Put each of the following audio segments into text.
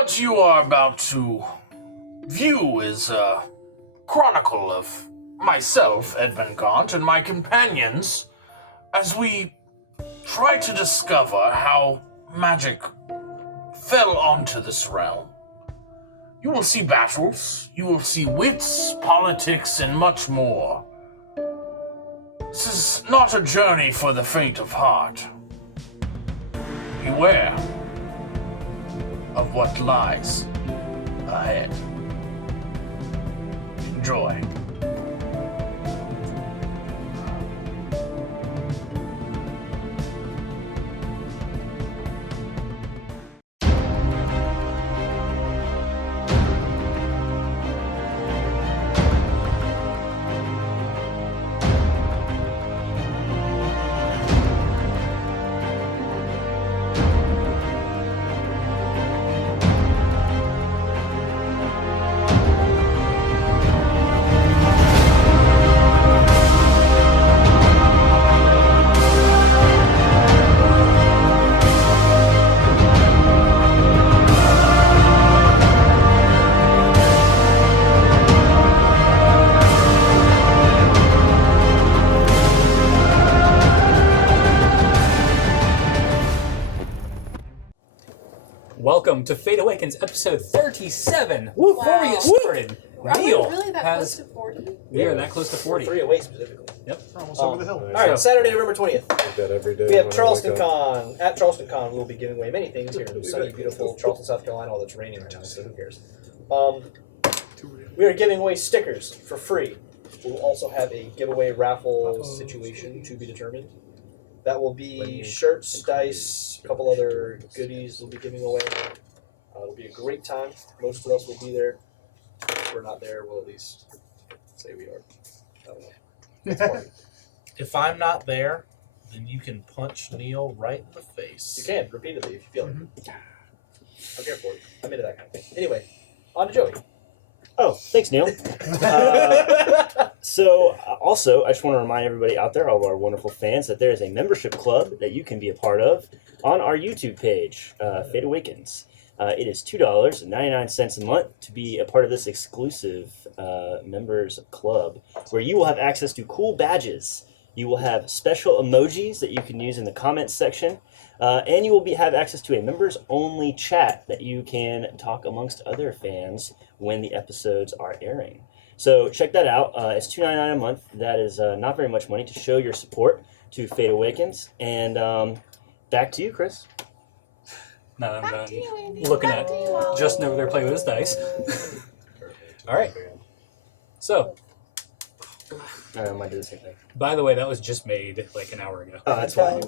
What you are about to view is a chronicle of myself, Edmund Gaunt, and my companions as we try to discover how magic fell onto this realm. You will see battles, you will see wits, politics, and much more. This is not a journey for the faint of heart. Beware of what lies ahead. Enjoy. Welcome to Fate Awakens, episode 37. Woo, wow. Before we get started, Neil really that close to 40? We are that close to 40. 3 away specifically. Yep. Almost over the hill. Alright, Saturday, November 20th. Like that every day We have Charleston Con. At Charleston Con, we will be giving away many things here in sunny, beautiful Charleston, South Carolina, although it's raining right now, so who cares. We are giving away stickers for free. We'll also have a giveaway raffle situation to be determined. That will be shirts, dice, a couple other goodies we'll be giving away. It'll be a great time. Most of us will be there. If we're not there, we'll at least say we are. I don't know. If I'm not there, then you can punch Neil right in the face. You can, repeatedly, if you feel it. I'm here for it. I'm into that kind of thing. Anyway, on to Joey. Oh, thanks, Neil. Also, I just want to remind everybody out there, all of our wonderful fans, that there is a membership club that you can be a part of on our YouTube page, Fate Awakens. It is $2.99 a month to be a part of this exclusive members club, where you will have access to cool badges. You will have special emojis that you can use in the comments section, and you will have access to a members-only chat that you can talk amongst other fans when the episodes are airing. So check that out. It's $2.99 a month. That is not very much money to show your support to Fate Awakens. And back to you, Chris. Now I'm done looking at Justin over there playing with his dice. All right. So, I might do the same thing. by the way, that was just made like an hour ago. Oh, that's fine.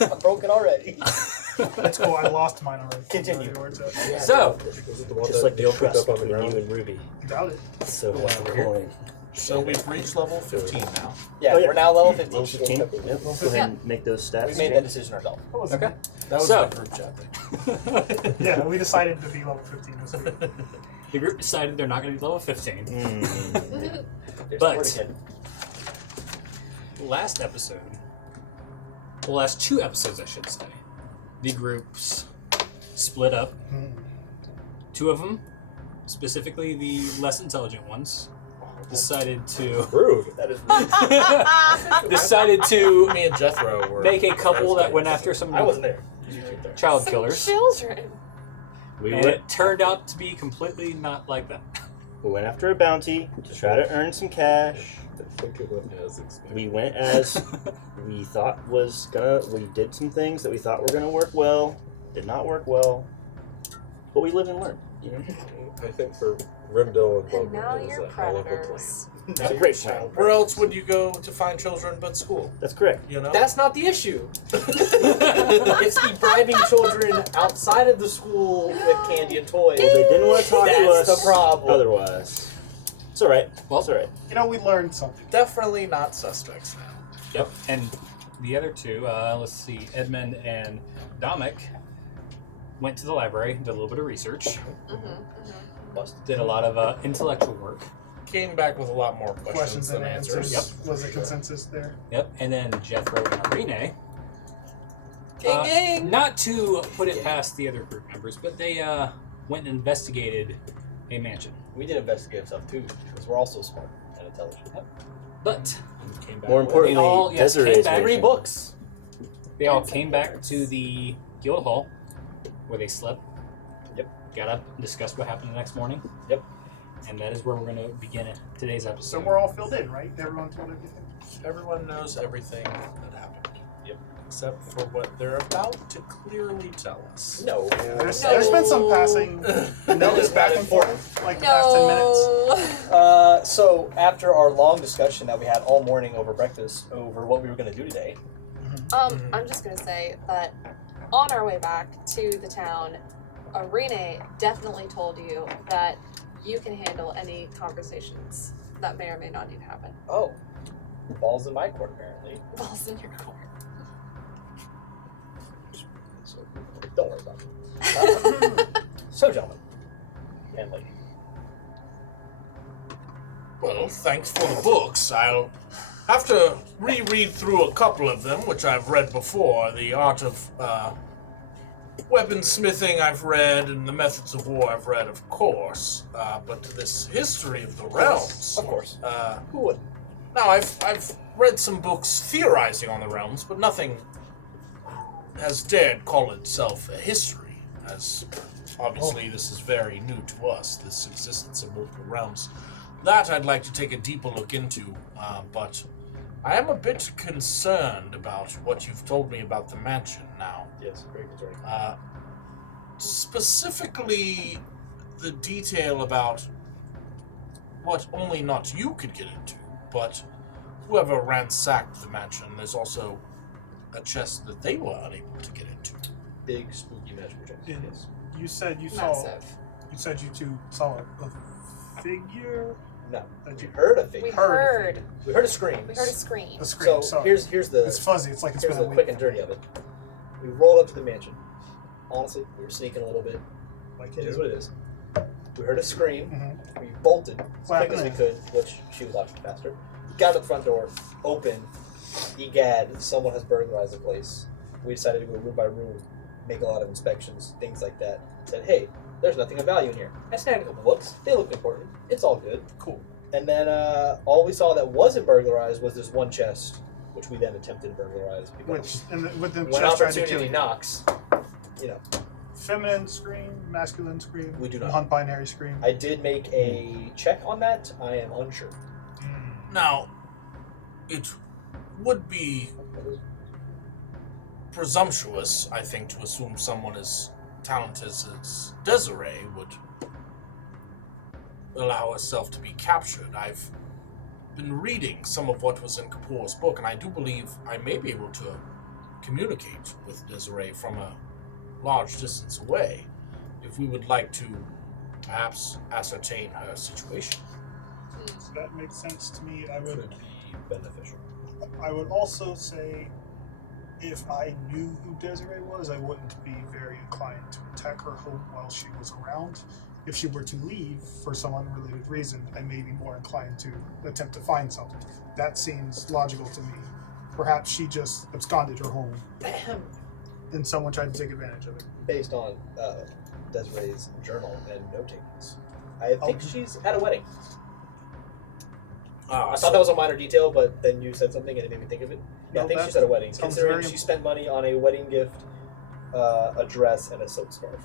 I'm broken already. That's cool. I lost mine already. Continue. So, Just like the trust between you and Ruby. Doubt it. So coin. So we've reached level 15 now. Yeah, Oh, yeah. we're now level 15. Level 15? Yep. Go ahead and make those stats. We made that decision ourselves. okay. That was So- the group chat thing. Yeah, we decided to be level 15 this week. The group decided they're not going to be level 15. There's But- word again. Last episode, the last 2 episodes, I should say, the groups split up. 2 of them, specifically the less intelligent ones, decided to Rude. That is rude. decided to Me and Jethro were. make a couple that went after some I wasn't there. child killers, Children. and it turned out to be completely not like that. We went after a bounty to try to earn some cash. I think it went as expected. We went as we thought was gonna. We did some things that we thought were gonna work well. Did not work well. But we live and learn. You know? I think for Rimdale and And Bogman, now it was you're a hell of a plan. predators. It's a great plan. Where else would you go to find children but school? That's correct. You know? That's not the issue. It's the bribing children outside of the school with candy and toys. Well, they didn't want to talk to us. That's the problem. Otherwise, it's all right. Well, It's all right. You know, we learned something. Definitely not suspects now. Yep. And the other 2, let's see, Edmund and Dominic went to the library, did a little bit of research, did a lot of intellectual work. Came back with a lot more questions than answers. Yep. Was a consensus there? Yep. And then Jethro and Irene Ding. Not to put it past the other group members, but they went and investigated a mansion. We did investigate stuff too, because we're also smart and intelligent. But Came back More with- importantly, They all, yes, Desiree came is back. 3 books. they all came back to the guild hall where they slept. Yep. Got up and discussed what happened the next morning. Yep. And that is where we're going to begin today's episode. So we're all filled in, right? Everyone told everything. Everyone knows everything that happened. Yep. Except for what they're about to clearly tell us. No. There's been some passing notice back and forth, like the past 10 minutes. No. So after our long discussion that we had all morning over breakfast over what we were going to do today, I'm just gonna say that on our way back to the town, Irene definitely told you that you can handle any conversations that may or may not need to happen. oh, balls in my court apparently. Balls in your court. So don't worry about it. So gentlemen and lady. Well, thanks for the books. I'll have to reread through a couple of them, which I've read before. The Art of Weaponsmithing I've read, and the Methods of War I've read, of course. But this History of the Realms. Of course. Who wouldn't? Now, I've read some books theorizing on the realms, but nothing has dared call itself a history, as obviously this is very new to us, this existence of multiple realms. That I'd like to take a deeper look into, but I am a bit concerned about what you've told me about the mansion now. Yes, very concerning. Specifically, the detail about what only not you could get into, but whoever ransacked the mansion, there's also a chest that they were unable to get into. Big spooky magical chest. Yeah. Yes. You said you Massive. said you two saw a figure. No. That We you heard a thing. We Heard. heard. We heard a scream. We heard a scream. a scream. So sorry. here's the It's fuzzy. It's like it's here's been the a quick week. and dirty of it. We rolled up to the mansion. Honestly, we were sneaking a little bit. Like It you is do. what it is. We heard a scream. Mhm. We bolted as What quick as we happened could, which she was watching faster. Got to the front door, open. Egad, someone has burglarized the place. We decided to go room by room, make a lot of inspections, things like that. Said, hey, there's nothing of value in here. I snagged a couple books. They look important. It's all good. Cool. And then all we saw that wasn't burglarized was this one chest, which we then attempted to burglarize. Which and with the when chest trying to kill opportunity you. knocks, you know, Feminine scream, masculine scream. We do not. Non-binary scream. I did make a check on that. I am unsure. Now, it would be presumptuous, I think, to assume someone as talented as Desiree would allow herself to be captured. I've been reading some of what was in Kapoor's book, and I do believe I may be able to communicate with Desiree from a large distance away, if we would like to perhaps ascertain her situation. So that makes sense to me. I Could would. be beneficial. I would also say, if I knew who Desiree was, I wouldn't be very inclined to attack her home while she was around. If she were to leave for some unrelated reason, I may be more inclined to attempt to find something. That seems logical to me. Perhaps she just absconded her home and someone tried to take advantage of it. Based on Desiree's journal and note takings, I think Oh. she's at a wedding. Ah, I so thought that was a minor detail, but then you said something and it made me think of it. Yeah, No, I think that she's at a wedding. sounds Considering very she spent money on a wedding gift, a dress, and a silk scarf,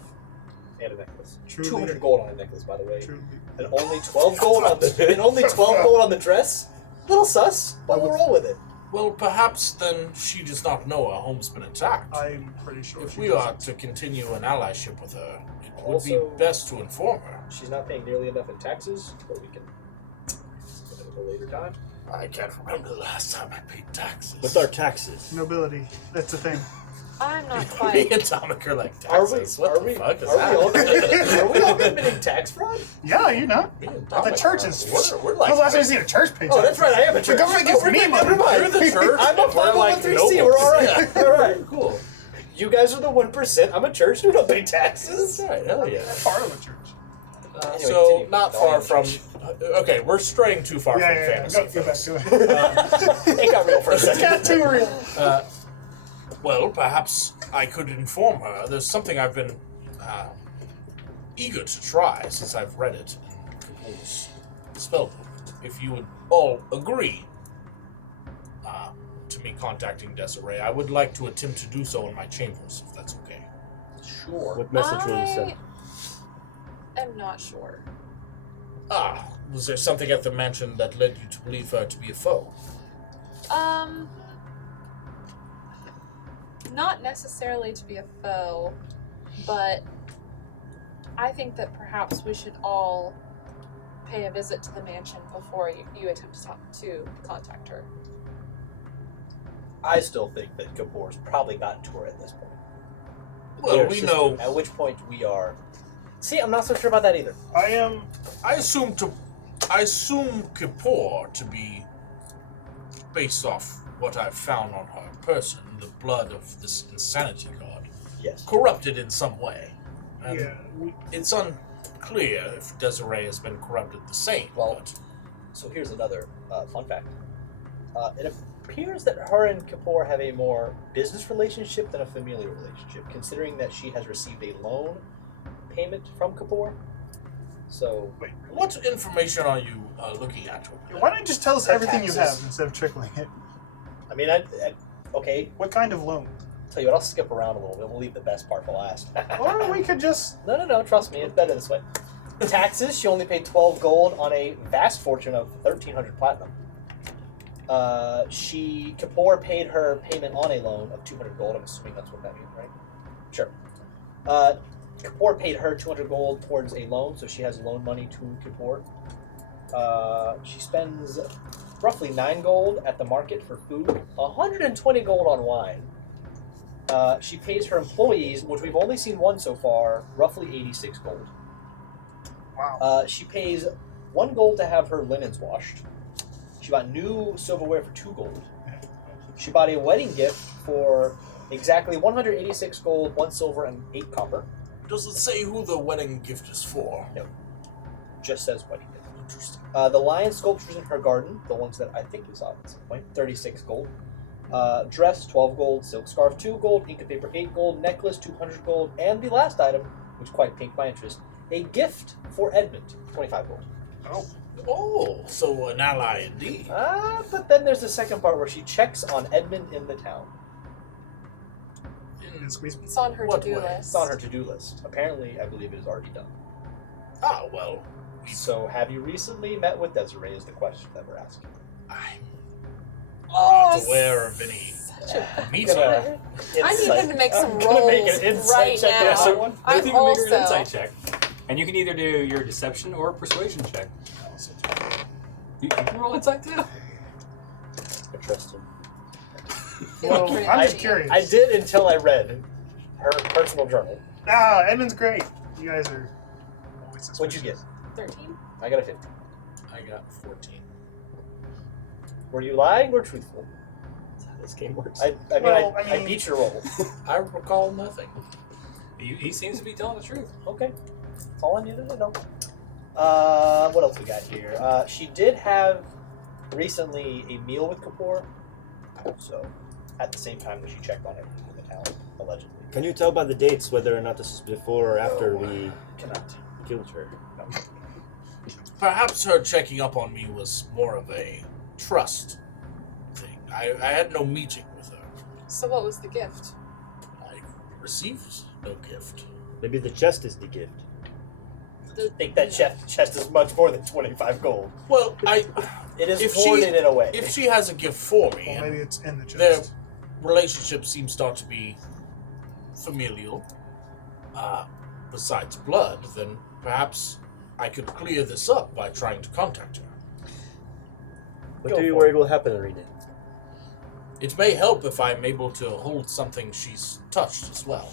and a necklace. Truly. 200 gold on a necklace, by the way, Truly. and only 12 gold on the dress. Little sus, but we'll roll with it. well, perhaps then she does not know her home's been attacked. I'm pretty sure If she we doesn't. are to continue an allyship with her, it would Also- be best to inform her. She's not paying nearly enough in taxes, but we can spend it at a later time. I can't remember the last time I paid taxes. What's our taxes? Nobility. That's the thing. I'm not Me quite. and Atomic are like Are we? taxes. What Are the we? fuck is Are that? we all? Are we all committing tax fraud? Yeah, you know. Me and The Atomic church are- is. We're When's like. the last time you seen a church pay Oh, that's taxes? right. I am a church. The government gives we're me good, money. never mind. You're the church. I'm a and we're like 501c. We're all right. nobles. All right. Cool. You guys are the 1%. I'm a church. You don't pay taxes. That's right. Hell yeah. Part of a church. Anyway, So continue. not No, far I'm from. church. Okay, we're straying too far Yeah, from yeah, yeah. fantasy. Go back folks. to it. It got real for a It's second. got too real. Well, perhaps I could inform her. There's something I've been eager to try since I've read it in Kapoor's spellbook. If you would all agree to me contacting Desiree, I would like to attempt to do so in my chambers, if that's okay. Sure. What message will you send? I'm not sure. Was there something at the mansion that led you to believe her to be a foe? Not necessarily to be a foe, but I think that perhaps we should all pay a visit to the mansion before you attempt to contact her. I still think that Kapoor's probably gotten to her at this point. Well, Dear we sister. know. At which point we are. See, I'm not so sure about that either. I assume Kapoor to be, based off what I've found on her person, the blood of this insanity god, Yes. corrupted in some way. And Yeah. it's unclear if Desiree has been corrupted the same. Well, but So here's another fun fact. It appears that her and Kapoor have a more business relationship than a familial relationship, considering that she has received a loan payment from Kapoor. So, Wait, what information are you looking at? why don't you just tell us Her everything you have taxes. instead of trickling it? I mean, okay, What kind of loan? tell you what, I'll skip around a little bit. We'll leave the best part for last. Or we could just. No, trust me, it's better this way. Taxes, she only paid 12 gold on a vast fortune of 1,300 platinum. Kapoor paid her payment on a loan of 200 gold. I'm assuming that's what that means, right? Sure. Kapoor paid her 200 gold towards a loan, so she has loan money to Kapoor. She spends roughly 9 gold at the market for food, 120 gold on wine. She pays her employees, which we've only seen one so far, roughly 86 gold. Wow. She pays 1 gold to have her linens washed. She bought new silverware for 2 gold. She bought a wedding gift for exactly 186 gold, 1 silver, and 8 copper. Does it say who the wedding gift is for? No. Just says wedding gift. Interesting. The lion sculptures in her garden, the ones that I think we saw at some point, 36 gold. Dress, 12 gold. Silk scarf, 2 gold. Ink and paper, 8 gold. Necklace, 200 gold. And the last item, which quite piqued my interest, a gift for Edmund, 25 gold. Oh, so an ally indeed. But then there's the second part where she checks on Edmund in the town. Squeeze me. It's on her What to-do way? list. It's on her to-do list. Apparently, I believe it is already done. Well, So, have you recently met with Desiree is the question that we're asking. I'm Oh, not aware of any such a meeting. Gonna- I need him to make some I'm gonna make rolls an insight right check now. on Yeah, that so one. both I'm of you can make an also- insight check. And you can either do your deception or persuasion check. You can roll insight too. I trust him. Well, Pretty I'm much. just curious. I did until I read her personal journal. Edmund's great. You guys are always suspicious. What'd you get? 13? I got a 15. I got 14. Were you lying or truthful? That's how this game works. I Well, I beat your roll. I recall nothing. He seems to be telling the truth. Okay. That's all I needed to know. What else we got here? She did have recently a meal with Kapoor. So, at the same time that she checked on everything in the town, allegedly. Can you tell by the dates whether or not this is before or after No. we Cannot. killed her? No. Perhaps her checking up on me was more of a trust thing. I had no meeting with her. So what was the gift? I received no gift. Maybe the chest is the gift. I think that chest is much more than 25 gold. Well, It is If she- hoarded in a way. if she has a gift for me, Well, maybe it's in the their chest. relationship seems start to be familial, besides blood, then perhaps I could clear this up by trying to contact her. What Go do you for worry will happen, Arena? It may help if I'm able to hold something she's touched as well.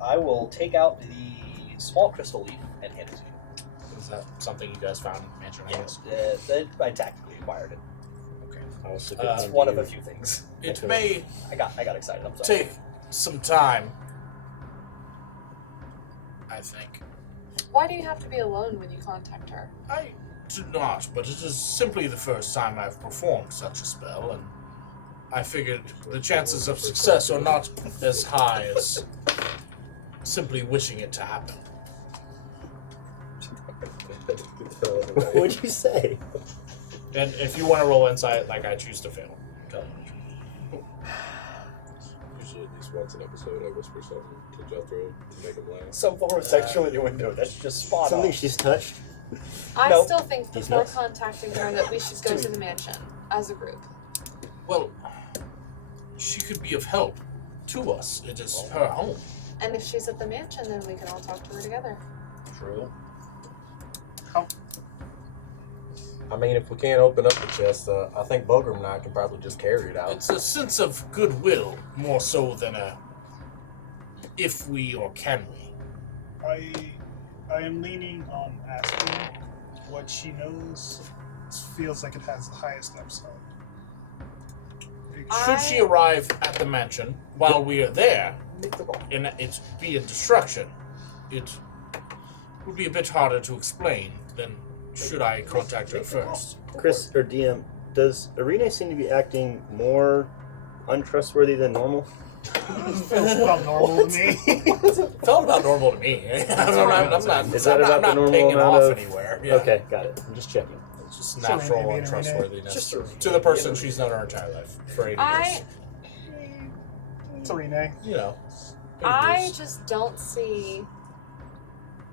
I will take out the small crystal leaf and hand it to you. Is that something you guys found in the mansion, I guess? I tactically acquired it. Okay. I will slip Uh, it It's into one of you. a few things. It may I got excited. I'm sorry. take some time, I think. Why do you have to be alone when you contact her? I do not, but it is simply the first time I've performed such a spell, and I figured the chances of success are not as high as simply wishing it to happen. What'd you say? And if you want to roll insight, like I choose to fail. Usually at least once an episode I whisper something to Jethro to make him laugh. Some form of sexual innuendo. That's just spot Something on. she's touched. I No. still think He's before nuts. contacting her that we should go to the mansion as a group. Well, she could be of help to us. It is her home. And if she's at the mansion, then we can all talk to her together. True. I mean, if we can't open up the chest, I think Bogram and I can probably just carry it out. It's a sense of goodwill more so than a if we or can we. I am leaning on asking what she knows. It feels like it has the highest upside. Should she arrive at the mansion while we are there, and it be a destruction, it would be a bit harder to explain than should I contact her first. Chris, or DM, does Irene seem to be acting more untrustworthy than normal? Feels about normal to me. Felt about normal to me. I'm not Is that about the normal paying it amount off of- anywhere. Yeah. Okay, got it. I'm just checking. It's just Serene, natural Serene. untrustworthiness Just Serene. to the person she's known her entire life for 80 years. It's a Renee. You know. 80 I years. just don't see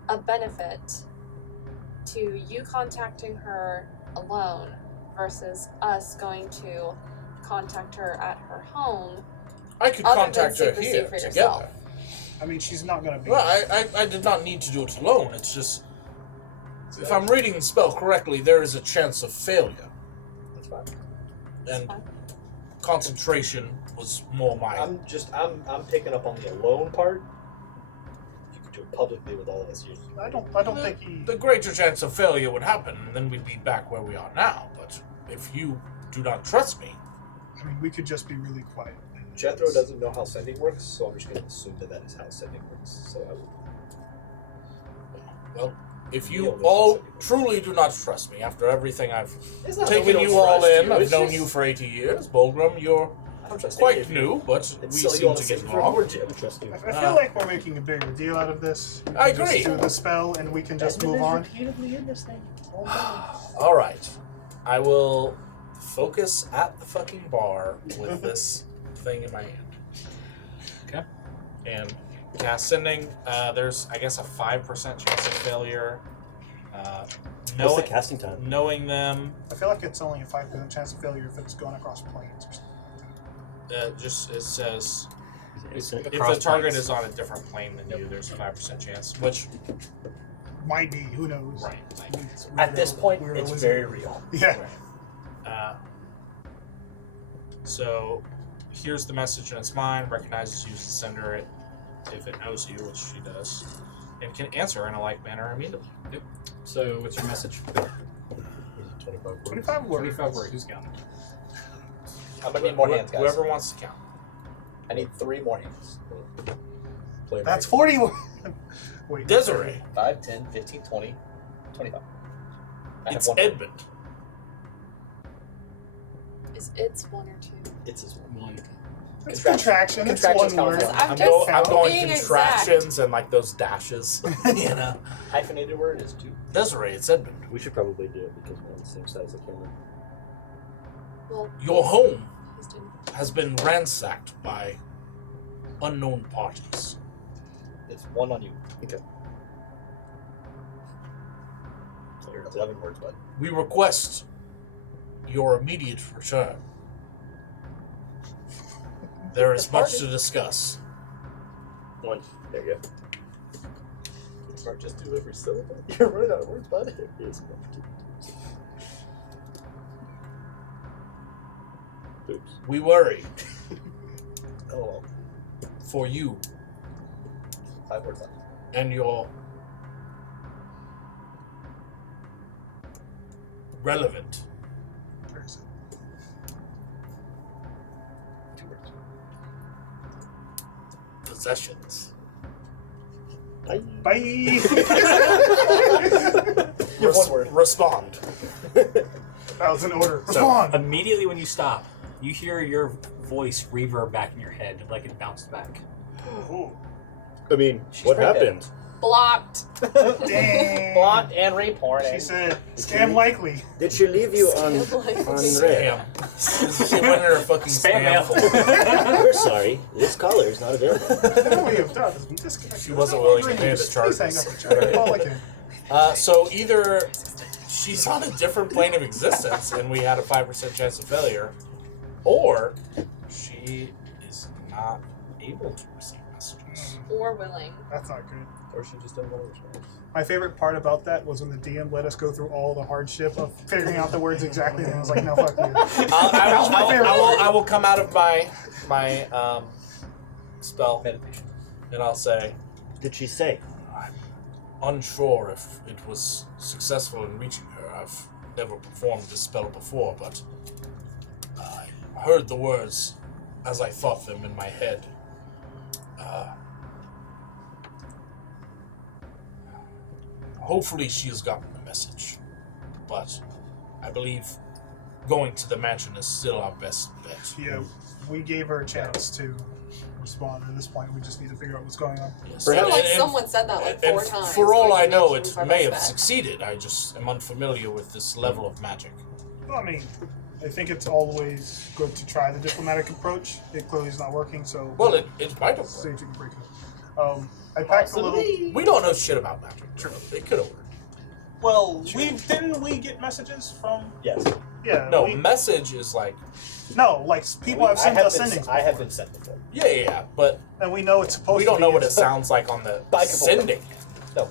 a benefit to you contacting her alone versus us going to contact her at her home. I could other contact than her secrecy here for together. yourself. I mean, she's not going to be. Well, I did not need to do it alone. It's just, if I'm reading the spell correctly, there is a chance of failure. That's fine. And fine. concentration was more my... I'm picking up on the alone part. You could do it publicly with all of us. I don't think he. The greater chance of failure would happen, and then we'd be back where we are now. But if you do not trust me... I mean, we could just be really quiet. Jethro doesn't know how sending works, so I'm just going to assume that is how sending works. So I will. Well, if you Neil all doesn't say truly do not trust me, after everything I've It's not that we taken don't you all trust in, you, I've it's known just- you for 80 years, Bolgrim, you're I don't trust any quite of you. new, but we It's silly seem all to the get same for along. more, Jim. Trust you. I feel like we're making a bigger deal out of this. We I can just agree. do the spell and we can just move on. repeatedly in this thing. All right, I will focus at the fucking bar with this thing in my hand. Okay. And cast sending. There's, I guess, a 5% chance of failure. What's the Knowing, casting time? knowing them, I feel like it's only a 5% chance of failure if it's going across planes or something. just it says It's if the Across target planes. is on a different plane than you, there's a 5% chance. Which, Might be, who knows? right. It's At this weirdo- point, weirdo it's wizard. very real. Yeah. So here's the message, and it's mine. Recognizes you as the sender it if it knows you, which she does, and can answer in a like manner immediately. So, what's your message? 25 words. 25 words. 25 words. Who's counting? I'm going to need more hands, guys. Whoever wants to count. I need 3 more hands. Play That's Mike. 40 words. Wait. Desiree, 5, 10, 15, 20, 25. I have it's one. Edmund. It's one or two. It's his one. One. It's Contraction. contraction. It's Contractions one count word. as one. I'm I'm, just I'm going being contractions and like those dashes. You know, Hyphenated word is 2. Desiree, it's Edmund. We should probably do it because we're on the same side as the camera. Well, Your home he's doing. has been ransacked by unknown parties. It's 1 on you. Okay. So you're at 11 words, bud. We request your immediate return. There is much to discuss. 1. There you go. Or just do every syllable. You're running out of words, bud. There is much to Oops. We worry Oh, well. for you 5 words left. and your relevant Where is it? 2 words. possessions. Bye. Bye. You have 1 word. Respond. That was an order. So, Respond. immediately when you stop, You hear your voice reverb back in your head like it bounced back. Ooh. I mean, She's what right happened? Blocked. Dang. Blot and rape porn. She said, scam likely. Did she leave you on red? Spam. She went in her fucking Spam spam mail. folder. We're sorry. This caller is not available. What we have done is we disconnected. She wasn't willing to pay the Please charges. hang up the charge. All I can. So either she's on a different plane of existence and we had a 5% chance of failure, or she is not able to receive messages. Or willing. That's not good. Or she just doesn't want to respond. My favorite part about that was when the DM let us go through all the hardship of figuring out the words exactly, and I was like, no, fuck you. That was my favorite part. I will come out of my spell Meditation. and I'll say, Did she say? I'm unsure if it was successful in reaching her. I've never performed this spell before, but I heard the words as I thought them in my head. Hopefully she has gotten the message, but I believe going to the mansion is still our best bet. Yeah, we gave her a chance to respond. At this point, we just need to figure out what's going on. Yes. I feel like And- someone said that like and 4 times. for all like, I know, mentioned it our may best have bet. succeeded. I just am unfamiliar with this level of magic. Well, I mean, I think it's always good to try the diplomatic approach. It clearly is not working, so Well, it might have see worked. if you can break it up. I packed a little. We don't know shit about magic. True. It could have worked. Well, didn't we get messages from? Yes. Yeah. No, we- message is like, no, like people have sent us sendings. I have before, been sent before. yeah, but and we know it's supposed. we to don't be know what it useful. sounds like on the Bikeable. sending, No.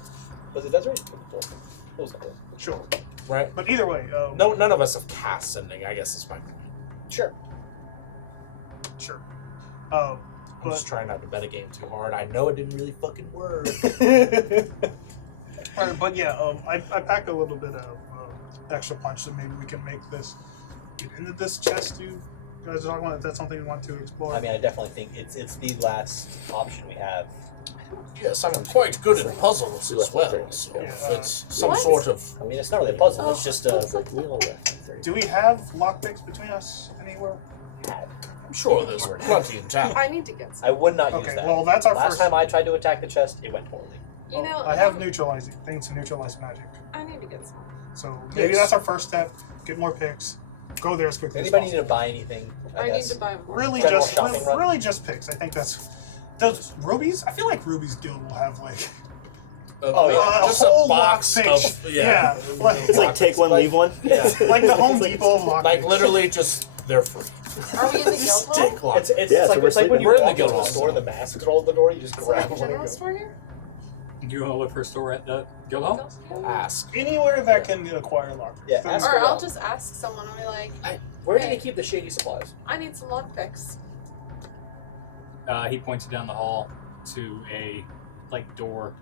Was it Desiree? It was Nicole. Sure, right? but either way, No, none of us have cast sending. I guess is my point. Sure. sure. I'm But just trying not to bet a game too hard. I know it didn't really fucking work. but yeah, I packed a little bit of extra punch, so maybe we can make this get into this chest. You guys are talking about if that's something you want to explore. I mean, I definitely think it's the last option we have. Yes, I'm quite good at puzzles as well. So Yeah. if it's some What? sort of I mean, it's not really a puzzle. Oh, It's just looks like We all left on 30. Do we have lockpicks between us anywhere? I'm sure there's plenty in town. I need to get some. I would not use Okay, that. well that's our Last first. time I tried to attack the chest, it went poorly. You know, I have neutralizing things to neutralize magic, I need to get some. so maybe Yes. that's our first step. Get more picks. Go there as quickly as Anybody need possible. to buy anything? I need guess? to buy more. Really General just shopping run? really just picks. I think that's does Ruby's. I feel like Ruby's guild will have like Oh, yeah. Just a a whole box lockpick. of yeah. like, It's like take one, leave one. Yeah. like the Home Depot of lockpicks. Like literally just they're free. Are we in the guild hall? Stick lock. It's Yeah, so like when you we're in the walk guild into the hall. store and the masks are all at the door, you just Is there grab like a one and general go. store here? Do you want to look for a store at the guild hall? Ask. Anywhere that can acquire lockpicks. Yeah, Then- ask Or I'll around. just ask someone. I'll be like, Where do they keep the shady supplies? I need some lockpicks. He pointed down the hall to a door.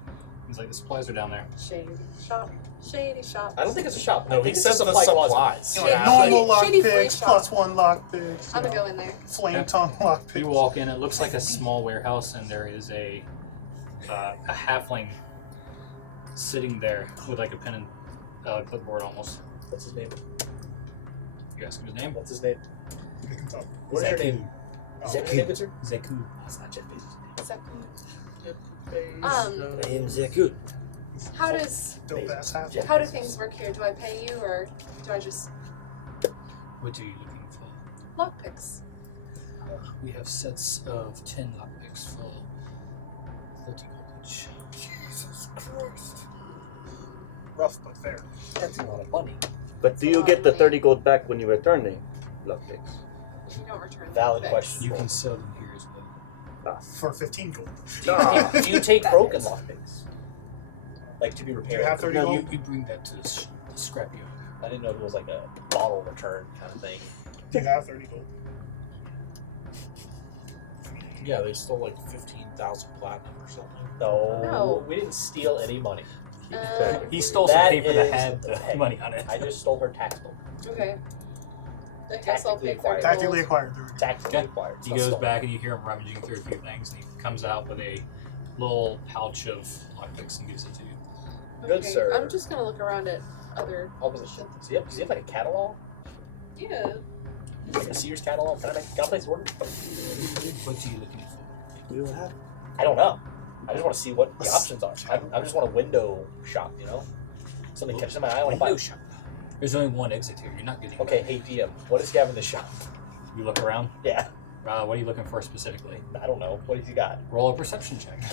He's like, the supplies are down there. Shady shop. Shady shop. I don't think it's a shop. I No, think he it's a said the supply closet. supplies. You know, like Yeah. normal Shady free lockpicks, shop. +1 lockpicks. I'm you gonna know, go in there. flame Yeah. tongue lockpicks. You walk in, it looks like a small warehouse, and there is a halfling sitting there with like a pen and clipboard almost. What's his name? You ask him his name? What's his name? They can talk. What is your Zeku. name? What's your name, good sir? Zeku. That's not Jeff Bezos' name. Um, I am Zeku. how does Dope ass hat. how do things work here? Do I pay you or do I just What are you looking for? lockpicks? We have sets of 10 lockpicks for 30 gold each. Jesus Christ. Rough but fair. That's a lot of money. But do you get the 30 gold back when you return the lockpicks? You don't return Valid lockpicks. question. You can sell them here as well. For 15 gold. Do you take broken lockpicks? Like to be repaired? Do you have 30 No, gold? you bring that to the scrapyard. I didn't know if it was like a bottle return kind of thing. Do you have 30 gold? Yeah, they stole like 15,000 platinum or something. No. We didn't steal any money. He stole some That paper that is had the the peg. money on it. I just stole her tax bill. Okay. I guess I'll Tactically pay 30 acquired. Tactically gold. acquired. There we go. Tactically Okay. acquired. It's He not goes stolen. back and you hear him rummaging through a few things, and he comes out with a little pouch of lockpicks and gives it to you. Good Okay, sir. I'm just gonna look around at other. Opposition. Does he have like a catalog? Yeah. Like a Sears catalog. Can I place order? What are you looking for? We will have. I don't know. I just want to see what the options are. I just want a window shop, Something catches my eye. I want to buy. Window shop. There's only one exit here. You're not getting. Okay, 8 p.m. What does he have in the shop? You look around. Yeah. What are you looking for specifically? I don't know. What has he got? Roll a perception check.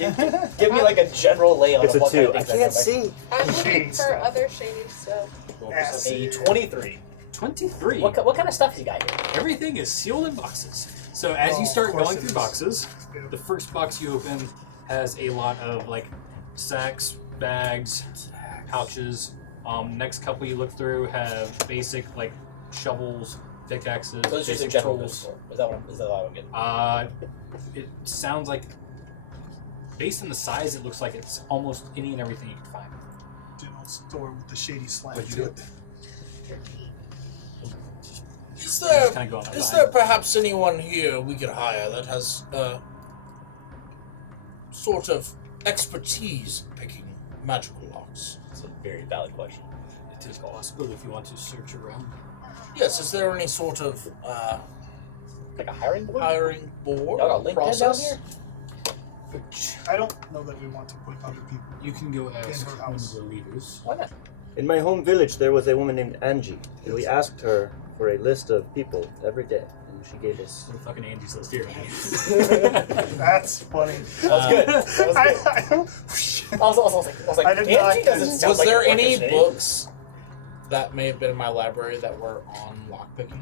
Give me like a general layout It's of a what kind 2. of I things can't can see. I'm looking Shady for stuff. other shady stuff. Acid. A 23. 23. What kind of stuff has he got here? Everything is sealed in boxes. So as you Oh, start of course going it through is. boxes, Yeah. the first box you open has a lot of like sacks, bags, pouches. Next couple you look through have basic like shovels, pickaxes, So it's just a basic general tools. store. Is that what I'm getting? It sounds like, based on the size, it looks like it's almost any and everything you can find. General store with the shady slant What'd you to do? it. Is Just there kind of going up is behind. there perhaps anyone here we could hire that has sort of expertise in picking magical locks? It's a very valid question. It is possible if you want to search around. Yes. Is there any sort of Like a hiring board? hiring board Y'all got LinkedIn process? down here? I don't know that we want to put other people. You can go ask her one house. of the leaders. Why not? In my home village, there was a woman named Angie, and we asked her for a list of people every day, and she gave us. The fucking Angie's list here. That's funny. That was good. That was I good. I was like, I did Angie not- doesn't sound Was like there a any fucking name. books that may have been in my library that were on lockpicking?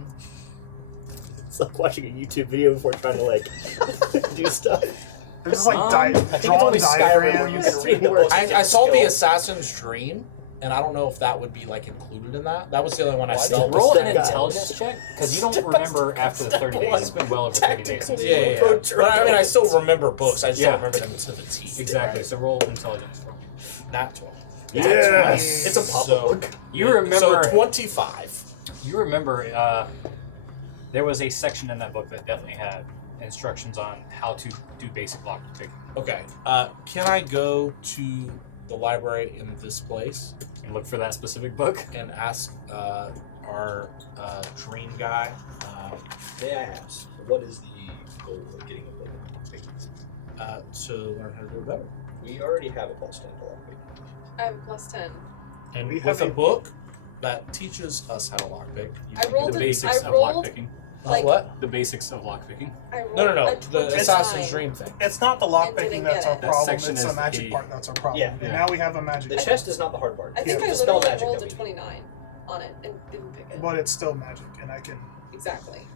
It's like watching a YouTube video before trying to like do stuff. There's just like I think it's drawn only Skyrim where you diagrams. can read the books. I saw the Assassin's Dream, and I don't know if that would be like included in that. That was the only one I Why saw. did Roll an Step guys. intelligence check, because you don't remember after the 30 days. It's been well over 30 days since you Yeah, yeah, rolled. yeah. But I mean, I still remember books. I just Yeah. don't remember them to the T. Exactly, so roll intelligence for me. Not 12. Yes. It's a pop-up So- book. You remember, So 25. there was a section in that book that definitely had instructions on how to do basic lock picking. Okay. Can I go to the library in this place And look for that specific book. and ask our dream guy? May I ask, what is the goal of getting a book? To learn how to do it better. We already have a +10 to lockpick. I have a +10. And We with have a a- book that teaches us how to lockpick, you I can rolled The it- basics I of rolled- lockpicking. like- what? The basics of lockpicking. I rolled No. a The 29. Assassin's Dream thing. It's not the And lockpicking didn't that's get our it. That problem. section It's is the magic the- part that's our problem. Yeah. And Yeah. now we have a magic. The chest is not the hard part. I think It's I the spell literally magic rolled that a we need. 29 on it and didn't pick it. But it's still magic, and I can. Exactly.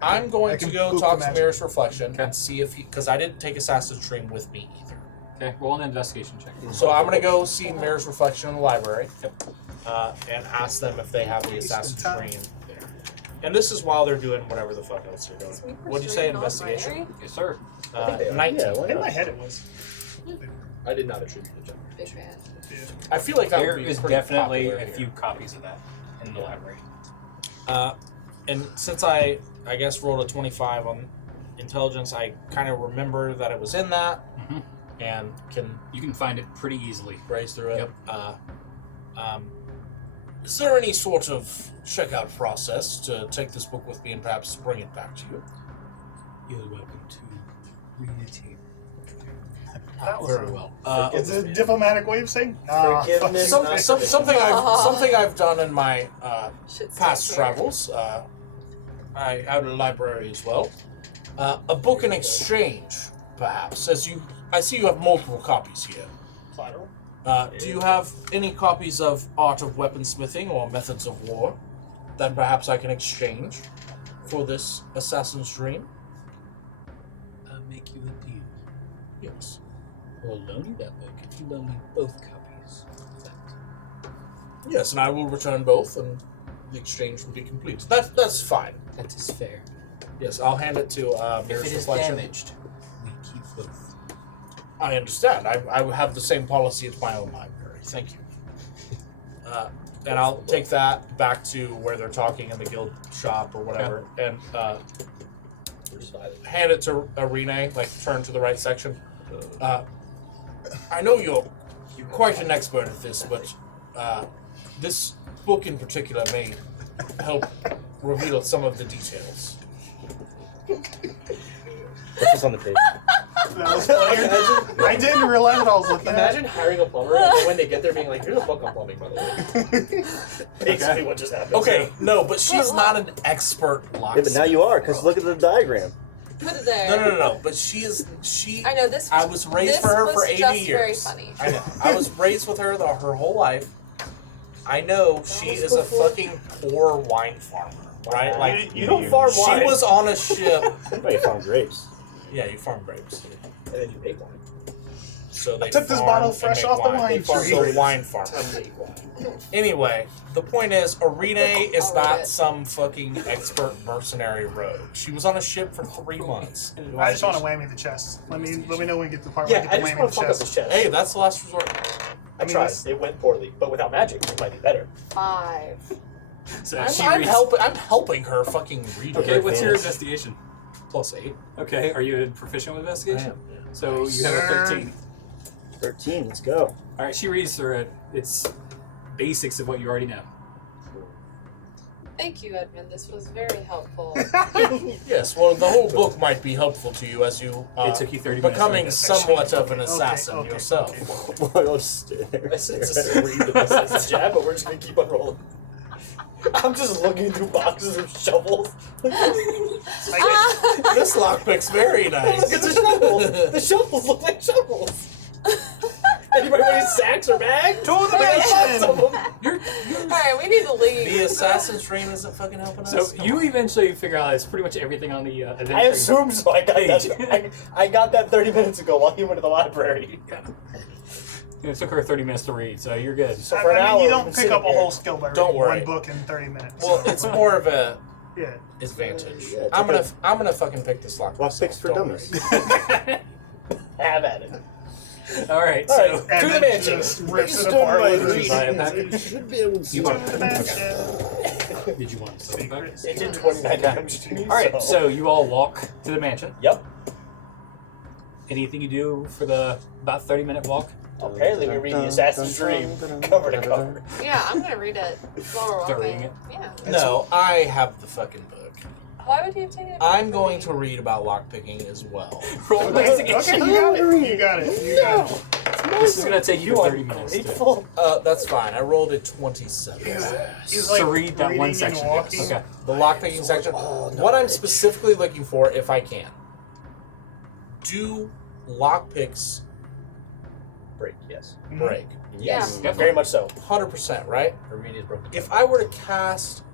I'm I going can to go book talk the to magic. Mirror's Reflection Okay. and see if he, because I didn't take Assassin's Dream with me either. Okay, roll an investigation check. So I'm gonna go see Mirror's Reflection in the library, and ask them if they have the Wasting Assassin's time. Dream there. And this is while they're doing whatever the fuck else they're doing. Is we What'd you say? pursuing Investigation. non-binary? Yes, sir. I think they are. 19. Yeah, why In not? my head, it was. I did not attribute the jump. Big fan. Yeah. I feel like that There would be is pretty definitely popular a here. few copies of that in the library. And since I guess rolled a 25 on intelligence, I kind of remember that it was in that, Mhm. and can You can find it pretty easily. raise through it. Yep. Is there any sort of checkout process to take this book with me and perhaps bring it back to you? You're welcome to read it here. That was Very a- well. It's a diplomatic way of saying. Nah, Forgiveness. fuck Something I've done in my Shit's past still here. travels. I had a library as well. A book in exchange, perhaps. I see you have multiple copies here. Collateral. Do you have any copies of Art of Weaponsmithing or Methods of War that perhaps I can exchange for this Assassin's Dream? I'll make you a deal. Yes. We'll loan you that book if you loan me both copies. of that. Yes, and I will return both, and the exchange will be complete. That's fine. That is fair. Yes, I'll hand it to If Mirror's it is Reflection. damaged, we keep both. I understand. I have the same policy as my own library. Thank you. And I'll take that back to where they're talking in the guild shop or whatever, and We're just vibing. hand it to Arene, like turn to the right section. I know you're quite an expert at this, but this book in particular may help reveal some of the details. What's this on the page? That was funny. I didn't realize what I was looking Imagine hiring a plumber and then when they get there being like, here's a book on plumbing, by the way. Basically what just happened. Okay, no, but she's not an expert locksmith. Yeah, but now you are, because look at the diagram. Put it there. No. But she. I know this. I was raised this for her was for 80 just years. Very funny. I know. I was raised with her her whole life. I know she is a fucking poor wine farmer, right? Like You don't farm wine. she was on a ship. Oh, you found grapes. Yeah, you farm grapes. And then you make wine. So they took this farm bottle and fresh make off the wine. wine They farm tree. so wine farmer. To make wine. Anyway, the point is, Arene is I'll read not it. some fucking expert mercenary rogue. She was on a ship for 3 months. I just want to whammy the chest. Let me know when we get to the part Yeah, where I we just get want the to fuck whammy up the this chest. chest. Hey, that's the last resort. I tried. It went poorly, but without magic, it might be better. 5. So I'm, she I'm, reads. I'm helping her fucking read it. Okay, what's your advantage. investigation? +8. Okay, are you proficient with I investigation? am, yeah. So you have a 13. 13, let's go. All right, she reads through it. It's basics of what you already know. Thank you, Edmund. This was very helpful. Yes, well, the whole book might be helpful to you as you It took you 30 minutes to becoming read this. somewhat of an Okay, assassin okay, yourself. okay. Well, I'll just stay there. It's just a read the jab, but we're just gonna keep on rolling. I'm just looking through boxes of shovels. Like, This lockpick's very nice. Look at the shovels. The shovels look like shovels. Anybody want any sacks or bags? To the Lots of them. Alright, we need to leave. The assassin's dream isn't fucking helping us. So you eventually figure out it's pretty much everything on the I adventure. assume so. I got that. I got that 30 minutes ago while he went to the library. It took her 30 minutes to read, so you're good. So for an hour, you we've don't been pick sitting up a here. whole skill by Don't reading worry. one book in 30 minutes. Well, so. it's more of a Yeah. advantage. Yeah, it's I'm okay. gonna fucking pick this lock. Lock picks for Don't dummies. worry. Have at it. All right, All so right. And To the then mansion. just rips Just it don't apart. mind with reading. his- buy a package. Should be able to You want To the mansion. Did you want something back? It did 29 damage to me. All right, so you all walk to the mansion. Yep. Anything you do for the about 30-minute walk? Apparently, we read the Assassin's Dream cover to cover. Yeah, I'm gonna read it while we're Start walking. reading it? Yeah. No, I have the fucking book. Why would you have taken it? I'm going to read about lockpicking as well. Roll Okay, investigation. you got it. You got it. You got it. This is gonna take you 30 minutes. To, Grateful. That's fine. I rolled a 27. He's like to read that reading one and section. walking. Okay. The lockpicking section. What I'm specifically looking for, if I can, do lockpicks Break, yes. break? Yes. Yeah. Very much so. 100%, right? Arena is broken. If I were to cast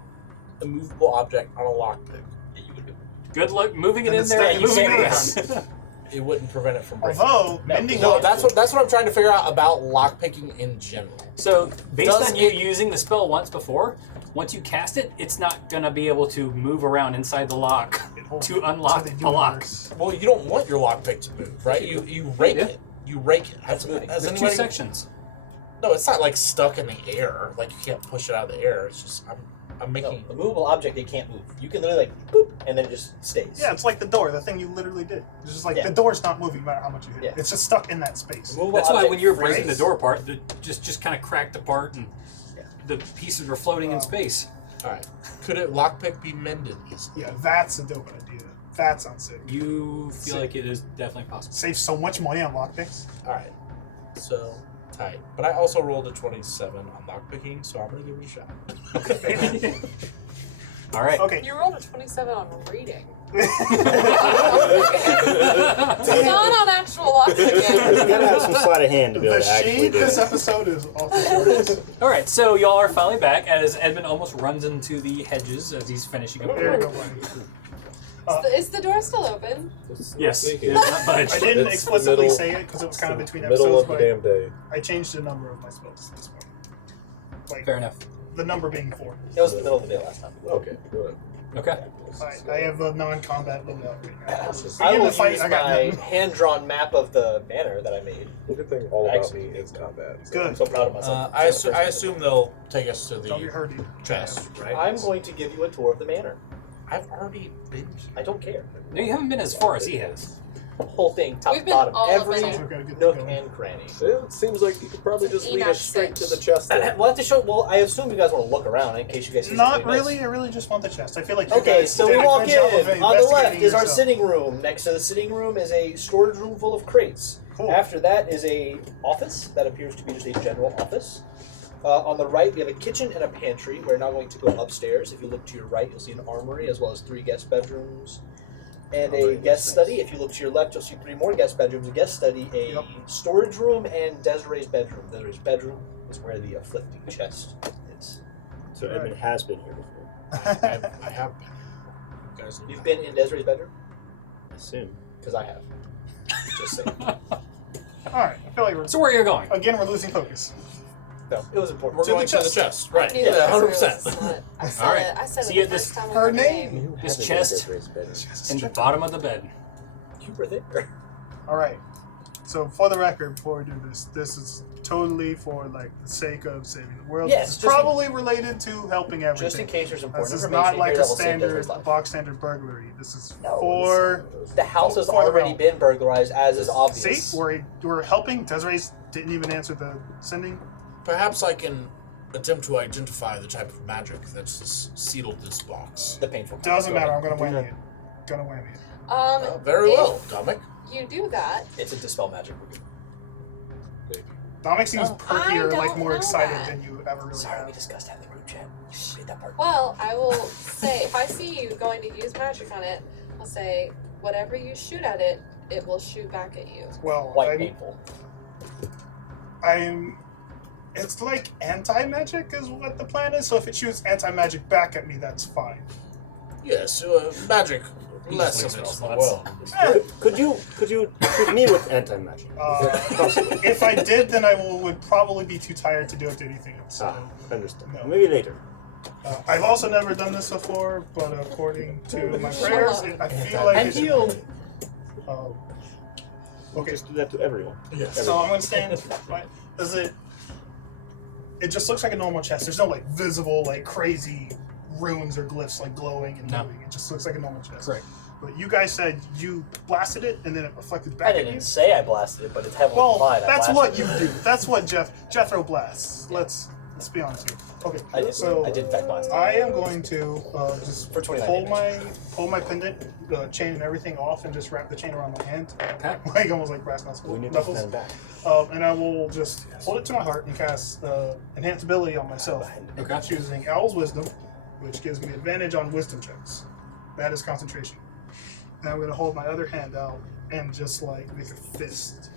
a movable object on a lockpick, you would do. Good luck moving it And in there and it's moving it staying around. it wouldn't prevent it from breaking. Although, mending No, lock- that's what I'm trying to figure out about lockpicking in general. So, based Does on you it- using the spell once before, once you cast it, it's not gonna be able to move around inside the lock to unlock to the a lock. universe. Well, you don't want your lockpick to move, right? You rake Yeah. it. You rake it. Has With two anybody? sections. No, it's not like stuck in the air. Like you can't push it out of the air. It's just I'm No, making. a movable object, they can't move. You can literally like boop, and then it just stays. Yeah, it's like the door, the thing you literally did. It's just like Yeah. the door's not moving no matter how much you hit. Yeah. It's just stuck in that space. A movable That's why object when you were breaking the freezes. door apart, it just kind of cracked apart and Yeah. the pieces were floating in space. All right. Could it lockpick be mended easily? Yeah, that's a dope idea. That sounds sick. You feel like it is definitely possible. Save so much money on lockpicks. All right. So tight. But I also rolled a 27 on lockpicking, so I'm gonna give it a shot. All right. Okay. You rolled a 27 on reading. The Not on actual luck You again. gotta have some sleight of hand to be able to actually shade do this it. episode is off the charts. All right. So y'all are finally back as Edmund almost runs into the hedges as he's finishing up. There you go, buddy. Is the door still open? Yes. It is not budged. I didn't It's explicitly middle- say it because it was kind of between Middle episodes, of the but damn day. I changed the number of my spells this morning. Like, Fair enough. the number being 4. It was in the middle of the day last time. Okay, good. Okay. I have a non-combat loadout right now. I Begin will the fight, use I got my nothing. hand-drawn map of the manor that I made. The good thing all about Excellent. me is combat. So. Good. I'm so proud of myself. I assume they'll take us to Don't get the hurt. chest, right? I'm going to give you a tour of the manor. I've already been. I don't care. No, you haven't been as far as he has. whole thing, top We've to been bottom, all every up in We've got to get nook going. and cranny. It seems like you could probably just lead us straight to the chest. Then. We'll have to show. Well, I assume you guys want to look around in case you guys see Not something we missed. really. I really just want the chest. I feel like you Okay, guys so did we a walk good job of in. On the left investigating is our yourself. sitting room. Next to the sitting room is a storage room full of crates. Cool. After that is a office that appears to be just a general office. On the right, we have a kitchen and a pantry. We're now going to go upstairs. If you look to your right, you'll see an armory as well as 3 guest bedrooms and a guest study. If you look to your left, you'll see 3 more guest bedrooms, a guest study, a storage room, and Desiree's bedroom. Desiree's bedroom is where the afflicting chest is. So Edmund has been here before. I have been. You guys know You've that. been in Desiree's bedroom? I assume. Because I have. Just saying. Alright, I feel like So where are you going? we're losing focus. No, it was important. We're To the going to the chest. chest, right? Neither Yeah, of us 100%. really slut. I said Alright. it. I said See it it, the this- first time we her were name. You This haven't chest been to Desiree's bedroom. In the bottom of the bed. You were there. Alright. So for the record, before we do this is totally for like the sake of saving the world. Yes, This is just in- probably related to helping everything. Just in case there's important This is information not like here a that will save Desiree's standard life. box standard burglary. This is No, for The house has For the already realm. been burglarized, as is obvious. see, we're helping. Desiree didn't even answer the sending. Perhaps I can attempt to identify the type of magic that's sealed this box. The painful. kind. Doesn't Go matter. ahead. I'm gonna whammy it. Gonna whammy it. Very if well, Dominic. You do that. It's a dispel magic. Dominic seems Oh. perkier, I like don't more know excited that. than you ever really Sorry, we have. discussed that in the group chat. You should read that part. Well, I will say if I see you going to use magic on it, I'll say whatever you shoot at it, it will shoot back at you. Well, Quite painful. It's like anti-magic is what the plan is. So if it shoots anti-magic back at me, that's fine. Yes, magic. Less of it in the world. Could you treat me with anti-magic? If I did, then I would probably be too tired to do it to anything else. So, Understand. no. Maybe later. I've also never done this before, but according to my prayers, I feel like I'm it should healed. Okay, Just do that to everyone. Yes. so I'm gonna stand. Right, does it? It just looks like a normal chest. There's no like visible, like crazy runes or glyphs like glowing and No. moving. It just looks like a normal chest. Correct. But you guys said you blasted it and then it reflected back I at you. didn't say I blasted it, but it's heavily Well, implied. I that's blasted what it. you do. That's what Jethro blasts. Let's be honest here. Okay, I did. so I did in fact blast it. I am going to just For 29 pull my pendant, chain and everything off, and just wrap the chain around my hand, Okay. like almost like brass We need to knuckles. stand back. And I will just hold it to my heart and cast enhance ability on myself, Okay. choosing Owl's Wisdom, which gives me advantage on wisdom checks. That is concentration. And I'm going to hold my other hand out and just like make a fist,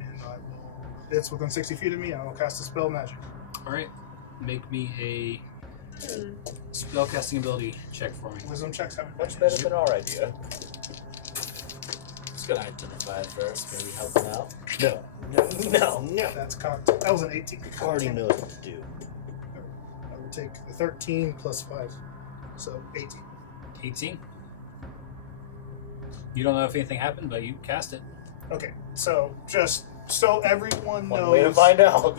and I will. It's within 60 feet of me, and I will cast a spell magic. All right. Make me a spellcasting ability check for me. Wisdom checks have Much advantage. better than our idea. Just gonna identify it first, maybe help them out. No. That's cocked. That was an 18. I already knows what to do. I will take the 13 plus 5, so 18. 18. You don't know if anything happened, but you cast it. Okay, so just so everyone One knows, way to find out.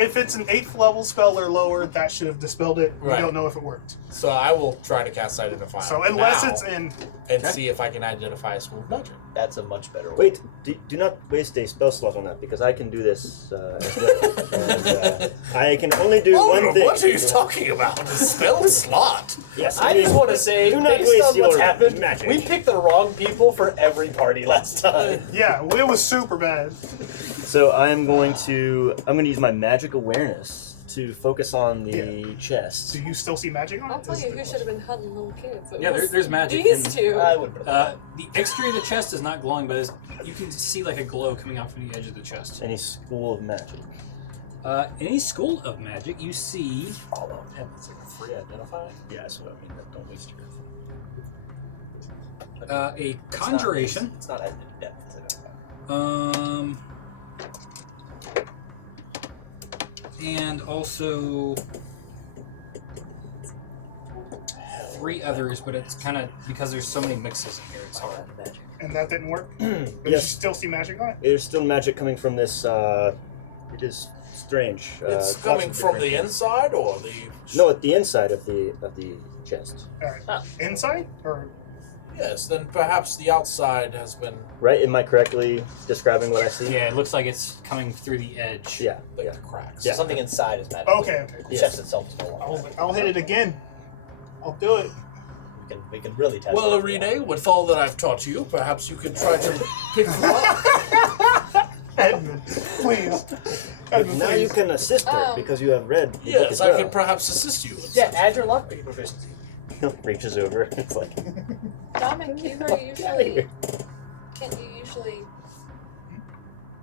if it's an 8th level spell or lower, that should have dispelled it. Right. We don't know if it worked. So I will try to cast Identify So unless now it's in, and Okay. see if I can identify a school of magic. That's a much better way. Wait, do not waste a spell slot on that because I can do this as well. And, I can only do one thing. what are you talking about? A spell slot? Yes, I just want to say, do not based waste on what's your happened, magic. we picked the wrong people for every party last time. yeah, it was super bad. So I'm going to use my magic awareness to focus on the chest. Do you still see magic on it? I'll tell Is you the who should have been hunting little kids. It Yeah, was there's magic These in- two. I would. The exterior of the chest is not glowing, but you can see like a glow coming out from the edge of the chest. Any school of magic. Any school of magic, you see. Follow him. It's like a free identify. Yeah, that's what I mean. Don't waste your A conjuration. It's not as in depth as identify. And also 3 others, but it's kind of because there's so many mixes in here, it's hard. And that didn't work? But you Yes. still see magic on it? There's still magic coming from this. It is strange. It's lots coming of from different the things. inside or the. No, at the inside of the chest. Alright. Ah. Inside? Or Yeah, Yes, then perhaps the outside has been Right? Am I correctly describing what I see? Yeah, it looks like it's coming through the edge. Yeah. like Yeah. the cracks. Yeah. Something inside is magical. Okay. The chest itself is no longer. I'll hit it again. I'll do it. We can really test Well, it. Arine, with all that I've taught you, perhaps you could try to pick them up. Edmund, please. But Edmund, now you please. can assist her because you have read the book Yes, as I well. could perhaps assist you. with Yeah, something. add your luck proficiency. Reaches over. It's like, Dominic, you are usually. Can you usually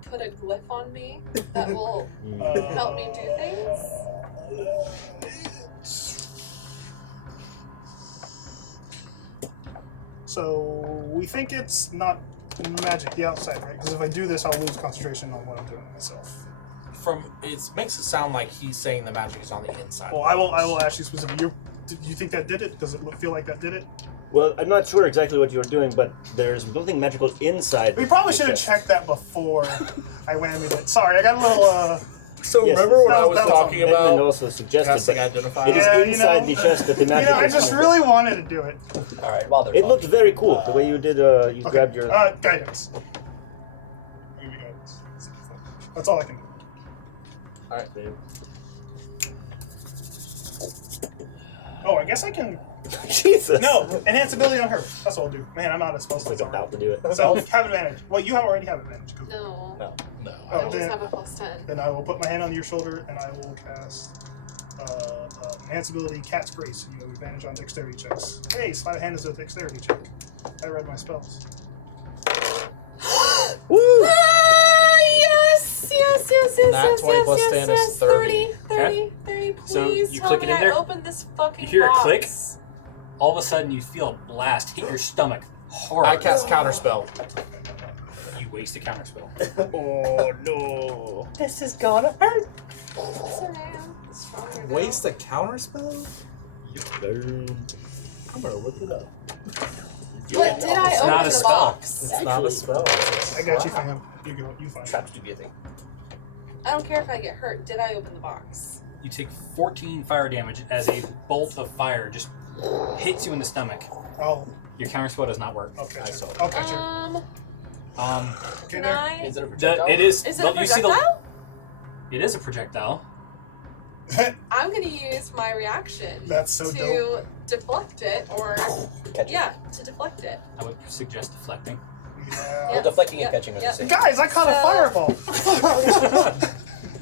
put a glyph on me that will help me do things? So we think it's not magic, the outside, right? Because if I do this, I'll lose concentration on what I'm doing myself. It makes it sound like he's saying the magic is on the inside. Well, I will ask you specifically. Do you think that did it? Does it feel like that did it? well, I'm not sure exactly what you were doing, but there's nothing magical inside. We probably the should have chest. checked that before I whammied it. Sorry, I got a little. So Yes, remember when that I was was talking Edmund about also suggested, casting but identify? it is Yeah, inside the chest that the magic I is just found. really wanted to do it. All right, while they're It talking. looked very cool, the way you did, you Okay. grabbed your... Guidance. Give me guidance. That's all I can do. All right, babe. Oh, I guess I can. Jesus! No, enhance ability on her. That's what I'll do. Man, I'm out of spell It's like slots already. about to do it. So have advantage. Well, you already have advantage. 'Cause- No. No. No. Oh, I just then- have a +10. Then I will put my hand on your shoulder and I will cast enhance ability Cat's Grace. You have advantage on dexterity checks. Hey, sleight of hand is a dexterity check. I read my spells. Woo! Yes, yes, yes, yes, Nat yes, 20 yes, plus yes, 10 yes, is 30. 30, 30, please So you tell click me it in there? I opened this fucking You hear a box. click? All of a sudden, you feel a blast hit your stomach hard. I cast counterspell. You waste a counterspell. Oh no! This is gonna hurt. So now, stronger now. Waste a counterspell? Burn. I'm gonna look it up. But did I It's open not a the spell. box? It's not a spell. I got you, fam. You go. You find. Traps do be a thing. I don't care if I get hurt. Did I open the box? You take 14 fire damage as a bolt of fire just hits you in the stomach. Oh, Your counterspell does not work. okay. I saw it. Okay, sure. Um, Okay, Can there. I? Is it a projectile? it is. Is it a you see projectile? it is a projectile. I'm gonna use my reaction That's so to dope. deflect it, or Catch it. yeah, to deflect it. I would suggest deflecting. Yeah. Well, deflecting and catching are the same. Guys, I caught a fireball.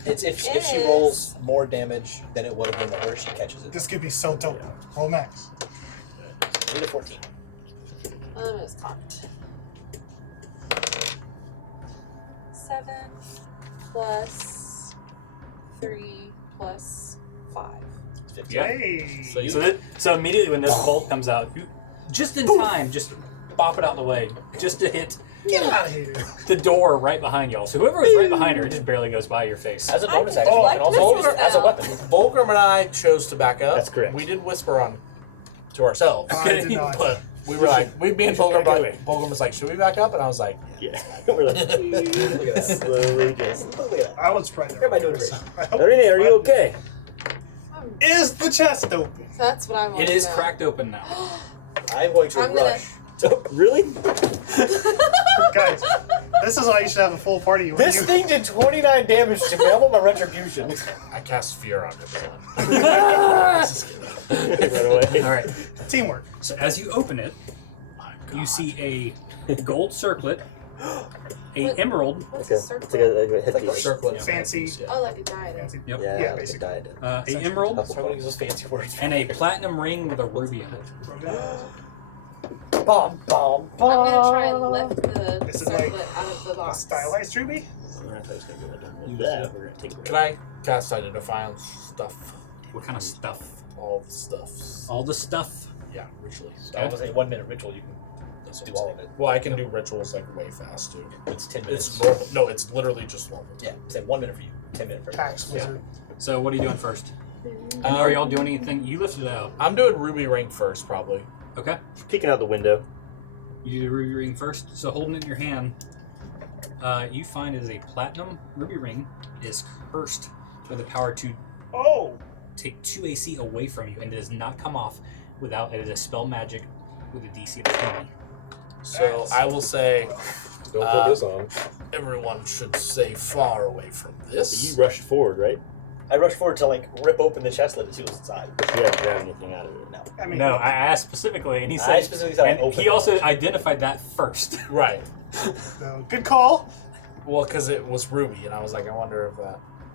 It's if she Yes. rolls more damage than it would have been to her, she catches it. This could be so dope. Roll max. Need a 14. It's cocked. 7 plus 3 plus 5. 15. Yeah. Hey. So immediately when this bolt comes out, you just in time, just bop it out of the way, just to hit Get out of here. the door right behind y'all. So whoever is right behind her, it just barely goes by your face. As a I bonus can action, you deflect can also use it missiles as a now. weapon. Volgrim and I chose to back up. That's correct. We did whisper on to ourselves. I did not. But we were like, me and Volgrim, back away. Volgrim was like, should we back up? And I was like, Yeah. We're like, Look at that. slowly just... Look at that. I was right there. Everybody doing great. I hope- Irene, are you okay? Is the chest open? That's what I want. It is cracked open now. I'm going to I'm gonna- rush. Really? Guys, this is why you should have a full party. when This you- thing did 29 damage to me. I want my retribution. I cast fear on him. Right away. All right. Teamwork. So as you open it, you see a gold circlet, a What? emerald, What's Okay. a It's like circle? a Like a headpiece. Circlet. Fancy. Oh, like a diadem. Fancy. Yep. Yeah, Yeah, like basically. a diadem. a emerald, I'm going to use those fancy words. and a platinum ring with a ruby on it. Bomb, bomb, I'm bomb. gonna try and lift the This is circlet like out of the A box. stylized ruby? I thought he was going to be able to do that. We're going to take it. Can I cast identify on stuff? What kind of stuff? All the stuffs. All the stuff. Yeah, ritually. I was saying 1 minute ritual, you can That's what do I'm all saying. of it. Well, I can do rituals like way fast too. It's 10 minutes. It's normal. No, it's literally just normal. Yeah, say 1 minute for you, 10 minutes for Tax everybody. wizard. So what are you doing first? And are y'all doing anything? You lifted it out. I'm doing ruby ring first, probably. Okay. Peeking out the window. You do the ruby ring first. So holding it in your hand, you find it is a platinum ruby ring. It is cursed with the power to Oh! take 2 AC away from you, and it does not come off without it is a spell magic with a DC of 20. So I will say Don't put this on. everyone should stay far away from this. You rush forward, right? I rush forward to like rip open the chest lid and see what's inside. But you haven't grabbed anything out of it. No. I mean, No, I asked specifically, and he said. I specifically said I and opened he also it. identified that first. Right. so good call. Well, because it was ruby, and I was like, I wonder if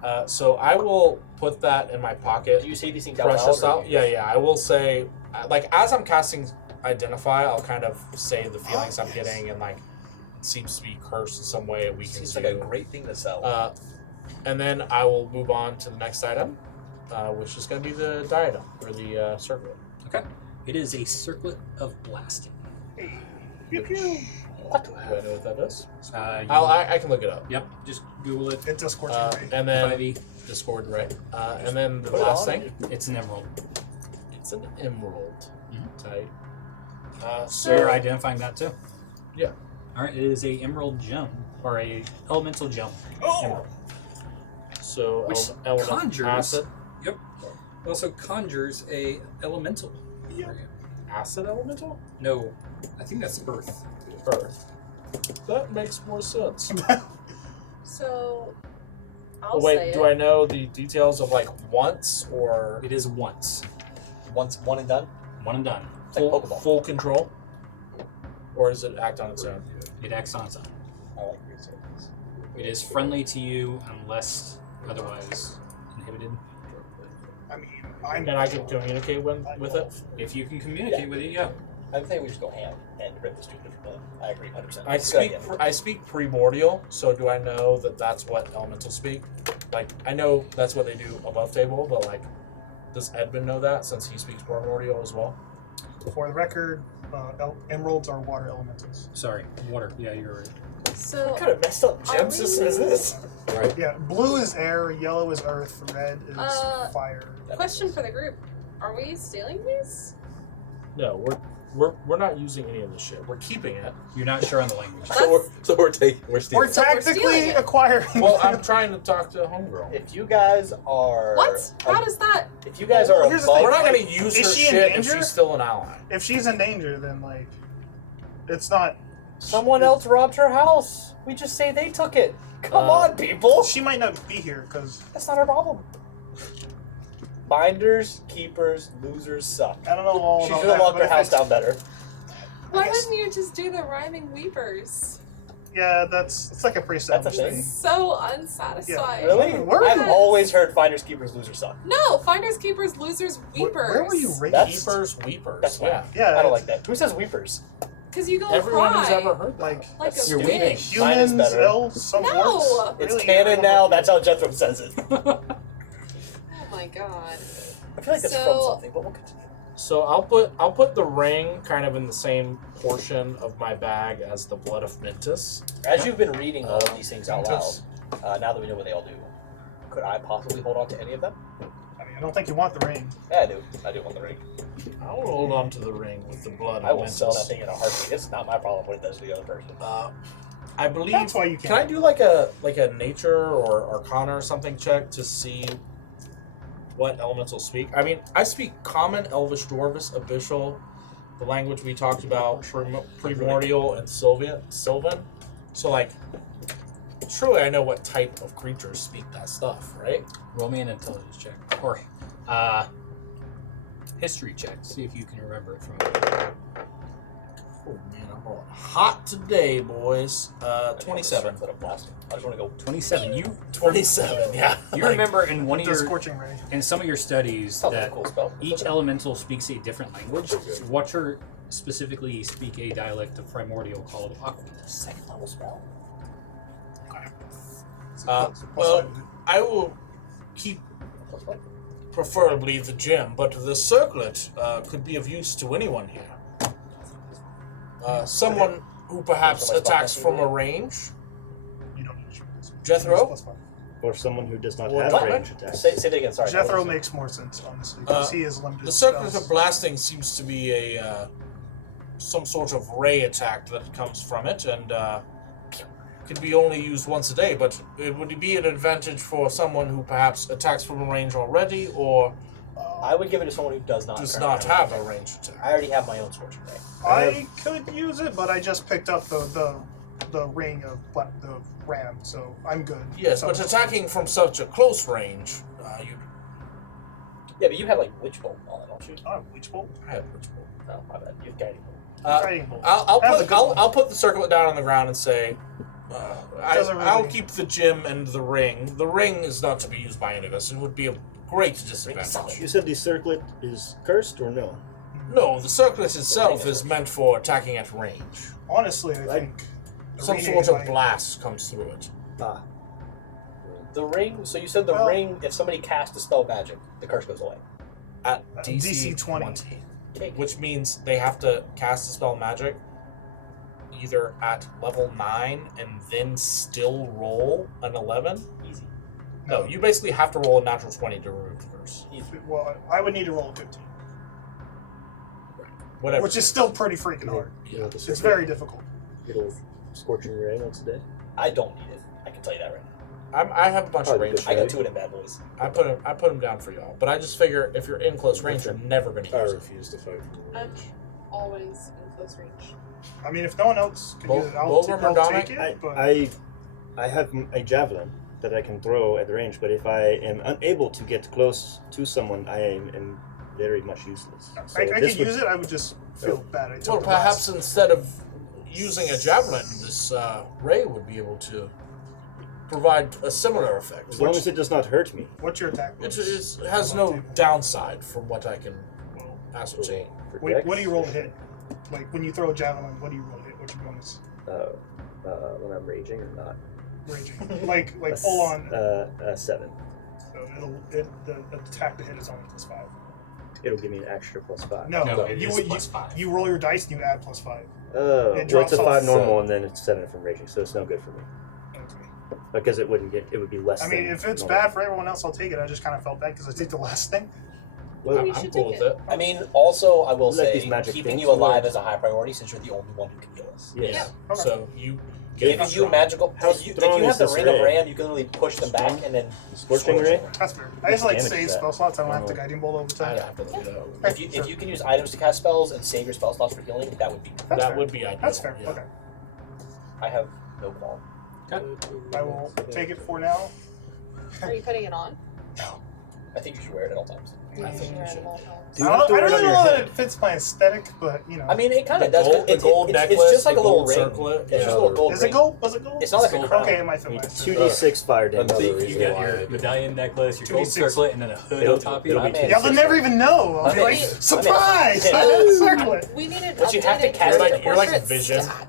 that. So I will put that in my pocket. Do you say these things out Precious loud? or out. Yeah. I will say, like, as I'm casting Identify, I'll kind of say the feelings I'm getting, and like, it seems to be cursed in some way. It weakens Seems like a you. great thing to sell. And then I will move on to the next item, which is going to be the diadem or the circlet. Okay. It is a circlet of blasting. Pew pew. What? Do I know what that is? You- I can look it up. Yep. Just Google it. It's a scorching ray. And then 5e. Discord, right? And then the Put it last on. thing, It's an emerald. it's an emerald. Mhm. Tight. So you're identifying that too. Yeah. All right. It is a emerald gem or a elemental gem. Emerald. So Which element conjures- acid. It also conjures a elemental. Acid elemental? No, I think that's earth. Earth. That makes more sense. So, I'll Oh, wait, say do it. I know the details of like once or It is once. Once one and done. One and done. It's like Pokeball. full control? Or does it act on its own? It acts on its own. I like researches. It is friendly to you unless otherwise inhibited. I mean, I'm. And I can communicate with it? If you can communicate with it, yeah. I think we just go ham and rip this dude differently. I agree 100%. I It's a good speak idea. I speak primordial, so do I know that that's what elementals speak? Like, I know that's what they do above table, but like, does Edmund know that since he speaks primordial as well? For the record, emeralds are water elementals. Sorry, water. Yeah, you're right. So, What kind of messed up Are gem we- system is this? Yeah, blue is air, yellow is earth, red is fire. question for the group: are we stealing these? No, we're not using any of this shit. We're keeping it. You're not sure on the language. So we're stealing. We're So we're tactically stealing it. acquiring. Well, I'm trying to talk to homegirl. If you guys are What? How does that? If you guys Well, are here's the above, thing. We're not gonna use Is her she in shit if danger? she's still an ally. If she's in danger, then like, it's not. someone else robbed her house. We just say they took it. Come on, people. She might not be here because That's not our problem. Binders, keepers, losers suck. I don't know all She about should have that. locked but her if house it's- down better. Why guess- wouldn't you just do the rhyming weepers? Yeah, it's like a pre-established That's a thing. thing. So unsatisfying. Really? Where I've is- always heard finders, keepers, losers suck. No, finders, keepers, losers, weepers. Where were you raised? That's- Keepers, weepers. That's yeah. why. Yeah, I don't like that. Who says weepers? Because you go Everyone cry. who's ever heard that. Like Like a You're bitch. weeping. Mine is humans, better. elves, some No! orcs. It's Really, canon I don't now. know. That's how Jethro says it. Oh my god. I feel like that's from So- something, but we'll continue. So I'll put the ring kind of in the same portion of my bag as the blood of Mintus. As you've been reading all of these things out loud, Mentos. now that we know what they all do, could I possibly hold on to any of them? I mean, I don't think you want the ring. Yeah, I do. I do want the ring. I will hold on to the ring with the blood I of will Mintus. sell that thing in a heartbeat. It's not my problem what it does to the other person. I believe. That's why you Can I do like a nature or arcana or something check to see what elementals speak? I mean, I speak Common, Elvish, Dwarvish, Abyssal, the language we talked about, Primordial, and Sylvan. So like, surely I know what type of creatures speak that stuff, right? Roll me an intelligence check or history check. See if you can remember it from. Oh man, I'm rolling hot today, boys. 27. I just want to go. 27. You 27, yeah. you remember in one of The your scorching ray. in some of your studies Sounds like a that cool spell. each elemental speaks a different language. Watch her specifically speak a dialect of primordial called Awakens. Second level spell. Well, I will keep preferably the gem, but the circlet could be of use to anyone here. Someone who perhaps attacks from a range. You don't need to shoot this. Jethro? Plus 5. Or someone who does not Or have what? range attacks. Say that again. Sorry. Jethro makes more sense, honestly, because he is limited. The circlet spells. of blasting seems to be a some sort of ray attack that comes from it, and can be only used once a day. But it would be an advantage for someone who perhaps attacks from a range already, or I would give it to someone who does not. Does currently not have a range I attack. already have my own Scorching Ray. I could use it, but I just picked up the ring of the ram, so I'm good. Yes, So- but attacking from such a close range, you. Yeah, but you have like Witch Bolt and all that, don't you? I have Witch Bolt. I have Witch Bolt. No, my bad. You have Guiding Bolt. Guiding Bolt. I'll That's a put good one. I'll put the circlet down on the ground and say, Doesn't I'll really- keep the gem and the ring. The ring is not to be used by any of us. It would be a great disadvantage. You said the circlet is cursed or no? No, the circlet itself is meant for attacking at range. Honestly, I think Some Arena sort is of like- blast comes through it. Ah. The ring. So you said the Well- ring. If somebody casts a spell magic, the curse goes away. At DC 20. Which means they have to cast a spell magic either at level 9 and then still roll an 11. Easy. No, you basically have to roll a natural 20 to remove the curse. Well, I would need to roll a 15, Whatever. which is still pretty freaking hard. You know, the It's circlet, very difficult. It'll scorching ray once a day. I don't need it. I can tell you that right now. I have a bunch of Probably range. good. I got 2 of them bad boys. I put them down for y'all. But I just figure if you're in close range, you're never going to I use it. refuse to fight. I'm always in close range. I mean, if no one else can use it, I'll Bolgrim or take Dominic? it. But I have a javelin that I can throw at the range, but if I am unable to get close to someone, I am very much useless. So I could this would- use it. I would just feel bad. I took Well, the perhaps last- instead of using a javelin, this ray would be able to provide a similar effect. As long as it does not hurt me. What's your attack? It has no downside from what I can ascertain. For Wait, dex, what do you roll to hit? Like when you throw a javelin, what do you roll to hit? What's your bonus? When I'm raging or not? Raging. like full on. 7. So the attack to hit is only +5. It'll give me an extra +5. No, No, it you is you, +5. you roll your dice and you add +5. Oh, It well, it's a drops off 5 normal, 7. and then it's 7 from raging, so it's no good for me. Okay. Because it would be less. I mean, than if it's normal. bad for everyone else, I'll take it. I just kind of felt bad because I take the last thing. Well, We I'm should cool take with it. it. I mean, also, I will Let say, these magic keeping things you alive work. is a high priority since you're the only one who can heal us. yes. Okay. So you Giving you strong. magical. How If you strong have is the this ring of ray? ram, you can literally push them back and then. Scorching ray. That's fair. I just like Damage save is that? spell slots. I don't have to Oh. guiding bolt over I time. have to look it up. If you can use items to cast spells and save your spell slots for healing, that would be. That's That fair. would be ideal. That's fair. yeah. Okay. I have no qualm. I will take it for now. Are you putting it on? I think you should wear it at all times. I think you should. Do you I have to don't wear it really on your know that head? it fits my aesthetic, but you know. I mean, it kind The of does. gold- the gold it's necklace, just like the a little gold ring. circlet, It's just yeah. a little gold is ring. it gold? Was it gold? It's not like a crown. Okay, it might fit You my need aesthetic. 2d6 fire damage. Another You reason get why your medallion necklace, your gold 2d6. circlet, and then a hood It'll- on top of you. it'll be I'm in. Y'all will never even know. I'll be like, Okay. surprise! I'm I in. had a circlet. We need an But you have to updated cast character it. You're like portrait Vision. stat.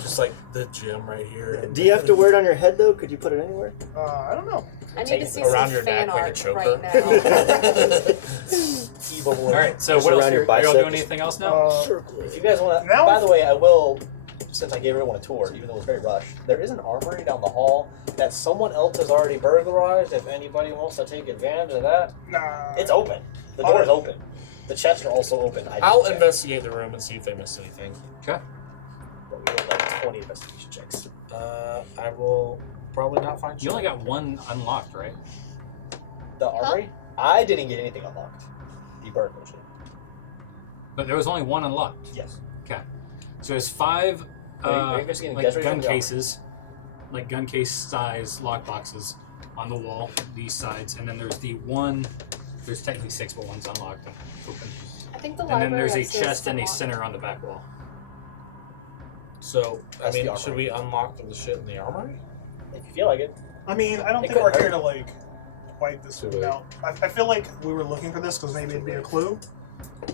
Just like the gem right here. and- Do you have to wear it on your head though? Could you put it anywhere? I don't know. I need Take to it see around some your fan neck like a art choker. right now. Evil All right, so Just what else? around your Are y'all bicep. doing anything else now? If you guys want to, Now- by the way, I will, since I gave everyone a tour, even though it was very rushed, there is an armory down the hall that someone else has already burglarized. If anybody wants to take advantage of that, Nah. it's open. The door is open. The chests are also open. I I'll didn't check. investigate the room and see if they missed anything. Okay. But we rolled like 20 investigation checks. I will probably not find You only got one unlocked, right? The armory? I didn't get anything unlocked. The burglars did. But there was only one unlocked. Yes. Okay. So there's 5 Are you investigating like Desiree or gun the armory? cases, like gun case size lock boxes on the wall, these sides, and then there's the one. There's technically 6, but one's unlocked and open. I think the And then library there's a upstairs chest and a unlocked. center on the back wall. So, I That's the mean, armory. should we unlock the shit in the armory? If you feel like it. I mean, I don't It think we're could here hurt. to like wipe this Too one late. out. I feel like we were looking for this because maybe it'd be a clue,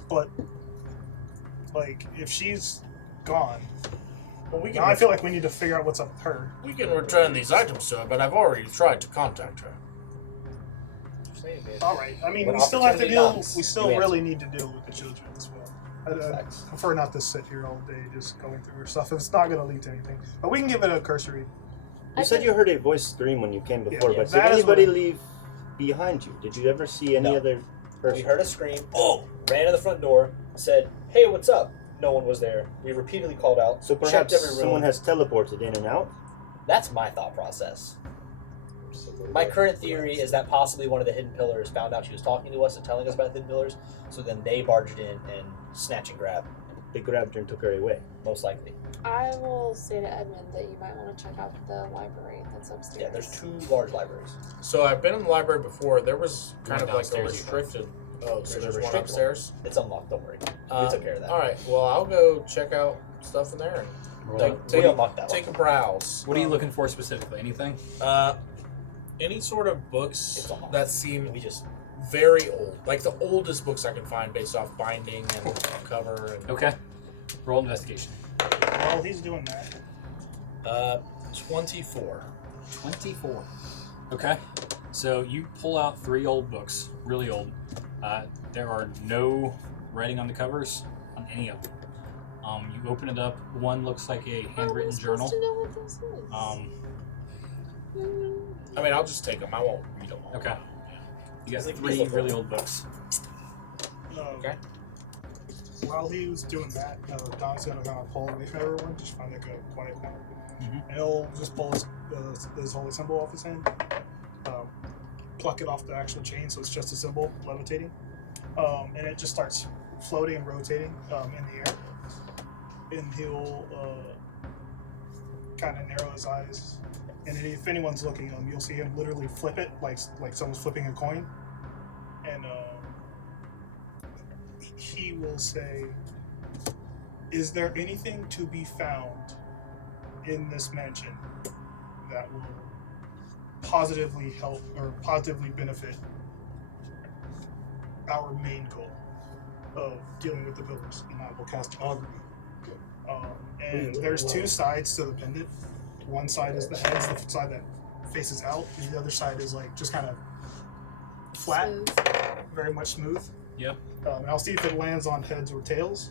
but like if she's gone, Well, we now I feel like we need to figure out what's up with her. we can return these items to her, but I've already tried to contact her. All right. I mean, When we still have to opportunity deal. knocks, We still you really need to deal with the children as well. I Facts. prefer not to sit here all day just going through her stuff. If it's not going to lead to anything, but we can give it a cursory. You said you heard a voice scream when you came before, yeah, but did that is anybody what- leave behind you? Did you ever see any No. other person? We heard a scream. Oh! Ran to the front door. Said, "Hey, what's up?" No one was there. We repeatedly called out. So checked perhaps every room. someone has teleported in and out. That's my thought process. My current theory is that possibly one of the hidden pillars found out she was talking to us and telling us about the hidden pillars, so then they barged in and snatch and grab. They grabbed her and took her away. Most likely. I will say to Edmund that you might want to check out the library that's upstairs. Yeah, there's 2 large libraries. So I've been in the library before. There was kind of like a Downstairs, restricted. Oh, so there's one restricted upstairs. It's unlocked. Don't worry. We took care of that. All right. Well, I'll go check out stuff in there Roll and it. We unlocked that take a one. browse. What are you looking for specifically? Anything? Any sort of books It's unlocked. that seem We just very old, like the oldest books I can find based off binding and cover. And, Okay. Roll investigation. While he's doing that, 24. 24. Okay. So you pull out 3 old books, really old. There are no writing on the covers on any of them. You open it up. One looks like a handwritten journal. To know what this is? I mean, I'll just take them. I won't read them all. Okay. You got It's like 3 beautiful. really old books. Okay. While he was doing that, Don's gonna kind of pull away from everyone, just find like a quiet corner, Mhm. and he'll just pull his holy symbol off his hand, pluck it off the actual chain, so it's just a symbol levitating, and it just starts floating and rotating in the air, and he'll kind of narrow his eyes, and if anyone's looking, you'll see him literally flip it like someone's flipping a coin, and he will say, "Is there anything to be found in this mansion that will positively help or positively benefit our main goal of dealing with the pillars?" And I will cast augury. And there's 2 sides to the pendant. One side is the heads, the side that faces out, and the other side is like just kind of flat, Smooth. very much smooth. Yep. And I'll see if it lands on heads or tails.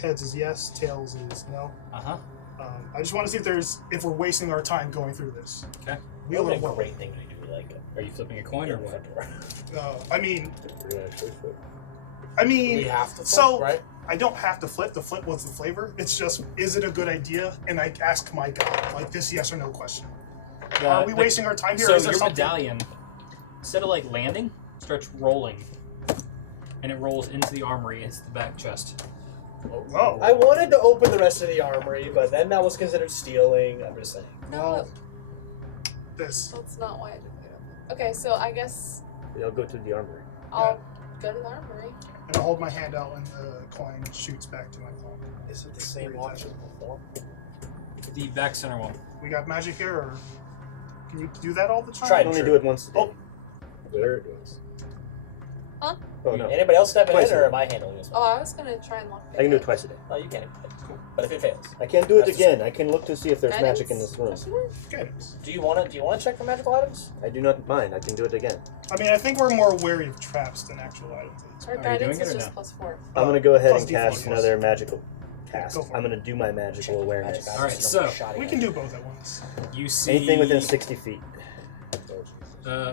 Heads is yes, tails is no. Uh-huh. I just want to see if we're wasting our time going through this. Okay. We That would are be a well. great thing to do, like Are you flipping a coin or in the what? front door. I mean, We have to flip, so right? I don't have to flip. The flip was the flavor. It's just, is it a good idea? And I ask my god, like this yes or no question. Are we wasting our time here? So or is there your something? medallion, instead of like landing, starts rolling, and it rolls into the armory, into the back chest. Oh, I wanted to open the rest of the armory, but then that was considered stealing. I'm just saying. No, this. that's not why I didn't get it. Okay, so I guess We all go to the armory. I'll go to the armory. And I hold my hand out, and the coin shoots back to my palm. Is it the same watch as before? The back center one. We got magic here, or can you do that all the time? Try I it. only True. do it once a day. Oh. There it goes. Oh no, Anybody else stepping Twice in, a or day. am I handling this Oh, one? I was gonna try and lock I can do it twice a day. Oh, you can. Cool. But if it fails, I can't do it That's again. I can look to see if there's magic in this room. Guidance. do you want to check for magical items? I do not mind. I can do it again. I mean, I think we're more wary of traps than actual items. Our Are you guidance doing is it or just no? +4. I'm gonna go ahead Plus and D4 cast plus. another magical cast. Go for it. I'm gonna do my magical awareness. Magic All right, items, so- don't get shot We at. can do both at once. You see Anything within 60 feet.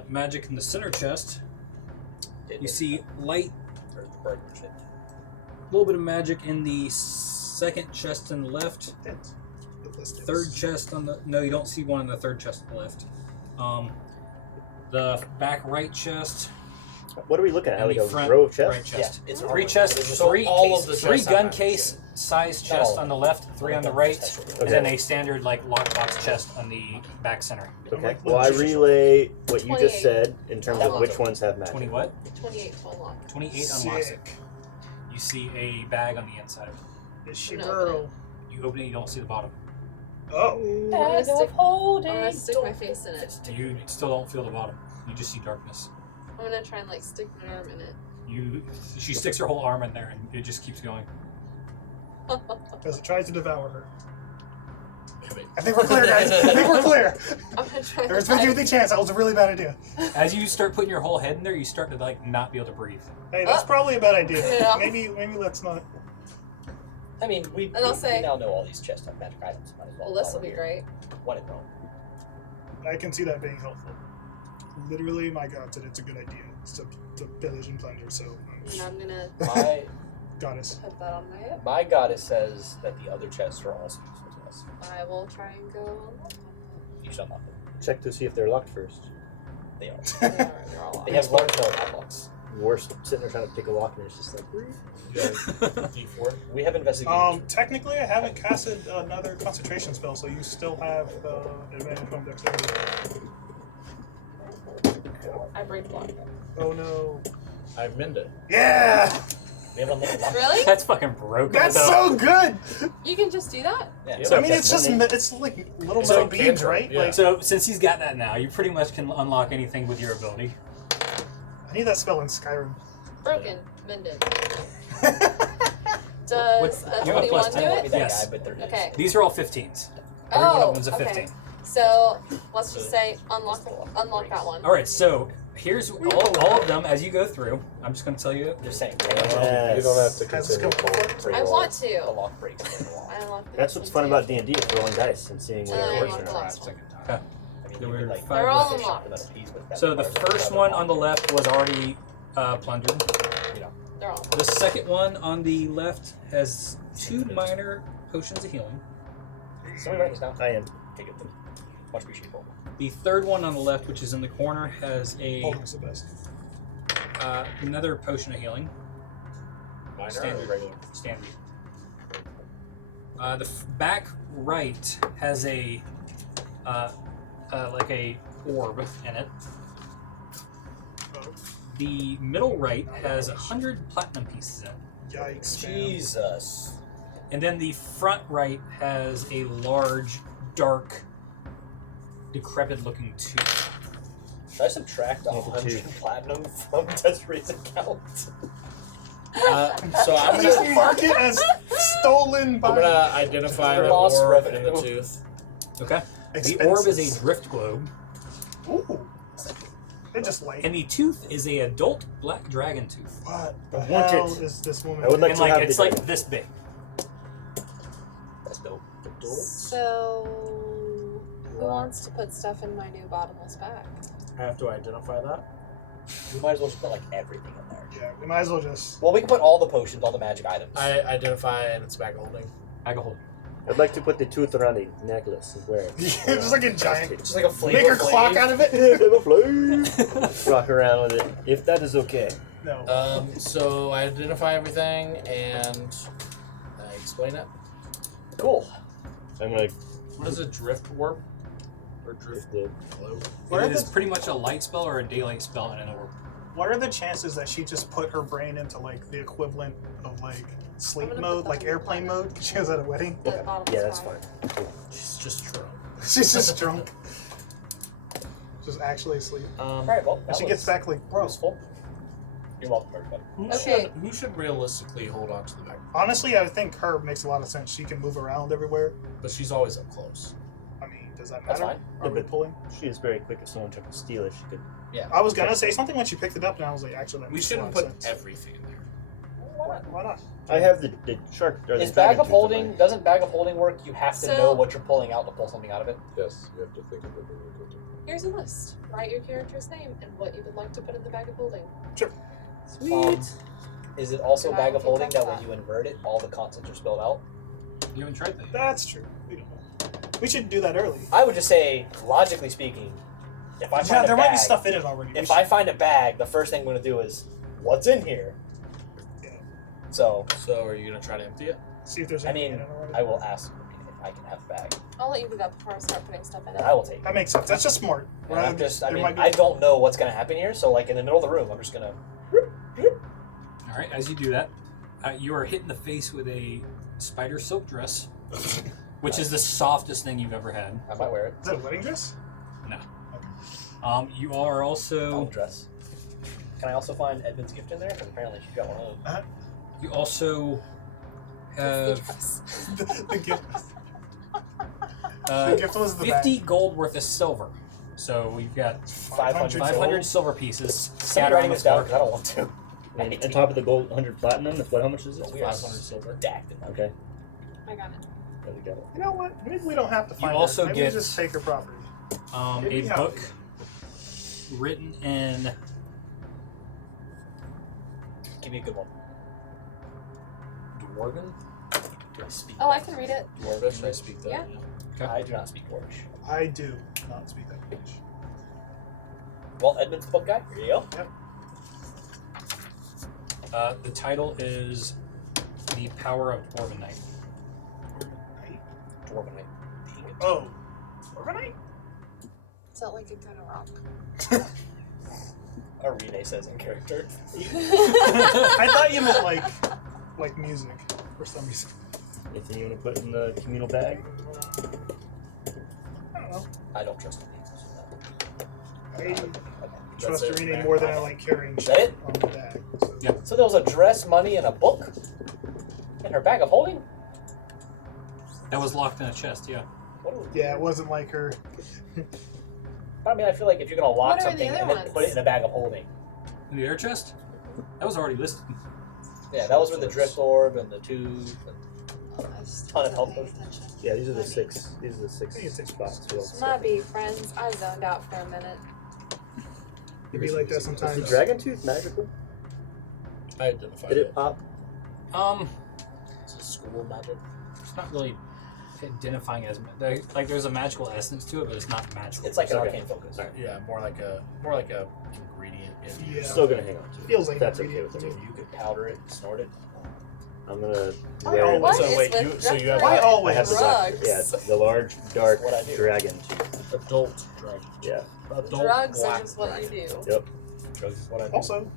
magic in the center chest. Did You it. see light, Or the bird shit. a little bit of magic in the second chest on the left. Dents. With less dents. Third chest on the no, you don't see one in the third chest on the left. The back right chest What are we looking at? and Like the a front row of right chests? chest. Yeah, it's Three armor. chests, There's just three all of the three chests gun have case size Not chest all. on the left, 3 on the right, That's what and then Okay. a standard like lockbox chest on the back center. Okay. Well, I relay what you just 28. said in terms of Oh. which ones have magic. 20 what? 28 to unlock. 28 unlocks it. Sick. You see a bag on the inside of it. Is she No. girl? You open it, you don't see the bottom. Oh. I'm gonna stick my face in it. You still don't feel the bottom. You just see darkness. I'm gonna try and like stick my arm in it. She sticks her whole arm in there, and it just keeps going. As it tries to devour her. I think we're clear, guys. I think we're clear. I'm gonna try. There's and 50-50 chance that was a really bad idea. As you start putting your whole head in there, you start to like not be able to breathe. Hey, that's probably a bad idea. Yeah. Maybe let's not. I mean, we I'll say- now know all these chests have magic items. Might as well. Well, this while will we're be here. great. One and wrong. I can see that being helpful. Literally, my god said it's a good idea. It's to pillage and plunder, so And I'm gonna My goddess. put that on my hip. my goddess says that the other chests are also useful to us. I will try and go unlock them. You shall not. check to see if they're locked first. They are. They're all They locked. have large padlocks. Worst, sitting there trying to pick a lock and it's just like. D4. We have investigated. Technically, I haven't casted another concentration spell, so you still have advantage on dexterity. I break block. Oh no. I mend it. Yeah! We have unlimited lock. Really? That's fucking broken. That's though. so good! You can just do that? Yeah. So I mean, it's just, definitely. it's like little It's metal like beads, cantrip, right? yeah. Like, So since he's got that now, you pretty much can unlock anything with your ability. I need that spell in Skyrim. Broken. Mended. Does a You have a 21 plus do 10. I won't be it? that Yes. guy, but there is. Okay. These are all 15s. Every one of them's a okay. 15. So let's just say unlock that one. All right, so here's all of them as you go through. I'm just going to tell you. Just saying. Yes. You don't have to Has this continue. come before? I want The to. lock breaks. The lock. I unlock the That's next what's one fun too. about D&D, is rolling dice and seeing where it I works want or the not. last one. Okay. I mean, There you could, were like, five They're all finish unlocked. the metal piece, but that So the requires first another one on the lock. left was already plundered. They're all The second one on the left has 2 minor potions of healing. Somebody write this down. I am. Take it. Much appreciated. The third one on the left, which is in the corner, has Holding's the best. another potion of healing. Minor or Standard. regular? Standard. The back right has a like a orb in it. The middle right has 100 platinum pieces in it. Yikes, man. Jesus. And then the front right has a large, dark, decrepit looking tooth. Should I subtract 100 platinum from Desiree's account? So I'm Just gonna, mark it as stolen by I'm gonna identify the Lost orb revenue. and the tooth. Okay? expenses. The orb is a drift globe, Ooh. They're just light. and the tooth is a adult black dragon tooth. What the I want hell it. is this woman I would like And to have it's the like this big. That's dope. So, who wants to put stuff in my new bottomless bag? I have to identify that. We might as well just put like everything in there. Yeah, we might as well just. Well, we can put all the potions, all the magic items. I identify and it's bag holding. I can hold. I'd like to put the tooth around the necklace and wear it. Just like a giant. Just like a flavor. Make a clock out of it? Rock around with it, if that is okay. No. So I identify everything and I explain it. Cool. I'm gonna What is a drift warp? Or drift the globe? What are It is the- pretty much a light spell or a daylight spell in an orb. What are the chances that she just put her brain into like the equivalent of like sleep I'm gonna mode, put like that on airplane the mode? Because she was at a wedding. The bottomless yeah, that's bag. fine. She's just drunk. She's just drunk. Just actually asleep. All right. Well, that She gets was back like, bro. useful. You're welcome, everybody. Okay. Who should realistically hold on to the bag? Honestly, I think her makes a lot of sense. She can move around everywhere. But she's always up close. I mean, does that That's matter? fine. Are we pulling? She is very quick. If someone tried to steal it, she could. I was gonna say something when she picked it up, and I was like, actually, that We makes shouldn't a lot put of sense. everything in there. Why not? I have the shark. Or the Is bag dragon of tooth holding? on my- Doesn't bag of holding work? You have to So- know what you're pulling out to pull something out of it. Yes, you have to think of it when you go to. Here's a list. Write your character's name and what you would like to put in the bag of holding. Sweet. Is it also Can I bag of keep holding track that of when you invert it, all the contents are spelled out? You haven't tried that yet. That's true. We don't know. We should do that early. I would just say, logically speaking, if I Yeah, find there a might be bag, stuff in it already. We if should- I find a bag, the first thing I'm going to do is, what's in here? Yeah. So, So are you gonna try to empty it? see if there's I anything mean, in it already. I will ask if I can have a bag, I'll let you do that before I start putting stuff in and it. I will take it. That makes sense. That's just smart. And I'm just, I There mean, might be- I don't know what's going to happen here, so like in the middle of the room, I'm just going to. All right, as you do that, you are hit in the face with a spider silk dress, which is the softest thing you've ever had. I might wear it. Is that a wedding dress? You are I'll also dress. Can I also find Edmund's gift in there? Because apparently she's got one of those. you also It's have the dress. the gift. uh, The gift was the 50 gold worth of silver. So you've got 500 500 silver pieces Somebody scattered on writing the this down floor. because I don't want to. And on top of the gold, 100 platinum. What? How much is it? We are 500 silver. stacked in that. Okay. I got it. There we go. You know what? Maybe we don't have to find also her. Maybe get- we just take her property. A Maybe how- book written in Give me a good one. Dwarven. Do I speak Oh, I that? can read it. Dwarvish, I speak that. Yeah. Okay. I do not speak Dwarvish. I do not speak that English. Well, Edmund's the book guy. Here you go. The title is The Power of Dwarvenite. Dwarvenite. Oh. Dwarvenite? Is that like a kind of rock? Arena says in character. I thought you meant like music for some reason. Anything you want to put in the communal bag? I don't know. I don't trust him. I That's trust it. Irene more than I like carrying Is that shit it? on the bag. So. Yeah. So there was a dress, money, and a book in her bag of holding? That was locked in a chest, yeah. What are we Yeah, it wasn't like her. I mean, I feel like if you're going to lock What are the something other and then ones? put it in a bag of holding. In the air chest? That was already listed. Yeah, that was with the drift orb and the tube. And Oh, I just Ton of wasn't help. paying attention. Yeah, these are the Maybe. six. These are the six I think it's six spots. for all the Might stuff. be friends. I zoned out for a minute. It'd be like that Is the sometimes. dragon tooth magical? I identify Did it. it pop? It's a school magic. It's not really identifying as there's a magical essence to it, but it's not magical. it's like an Okay. arcane focus. Yeah, more like a ingredient. Yeah. Still gonna hang on to it. Feels like That's an okay with ingredient me. You could powder it, snort it. I'm gonna I wear always- What So is wait, with so you have Why drugs? I always? have the dark, Drugs. yeah, the large dark What I do. dragon tooth. adult dragon. Yeah. Adult Drugs are black just what you dragon. do. Yep. Drugs is what I do. Also,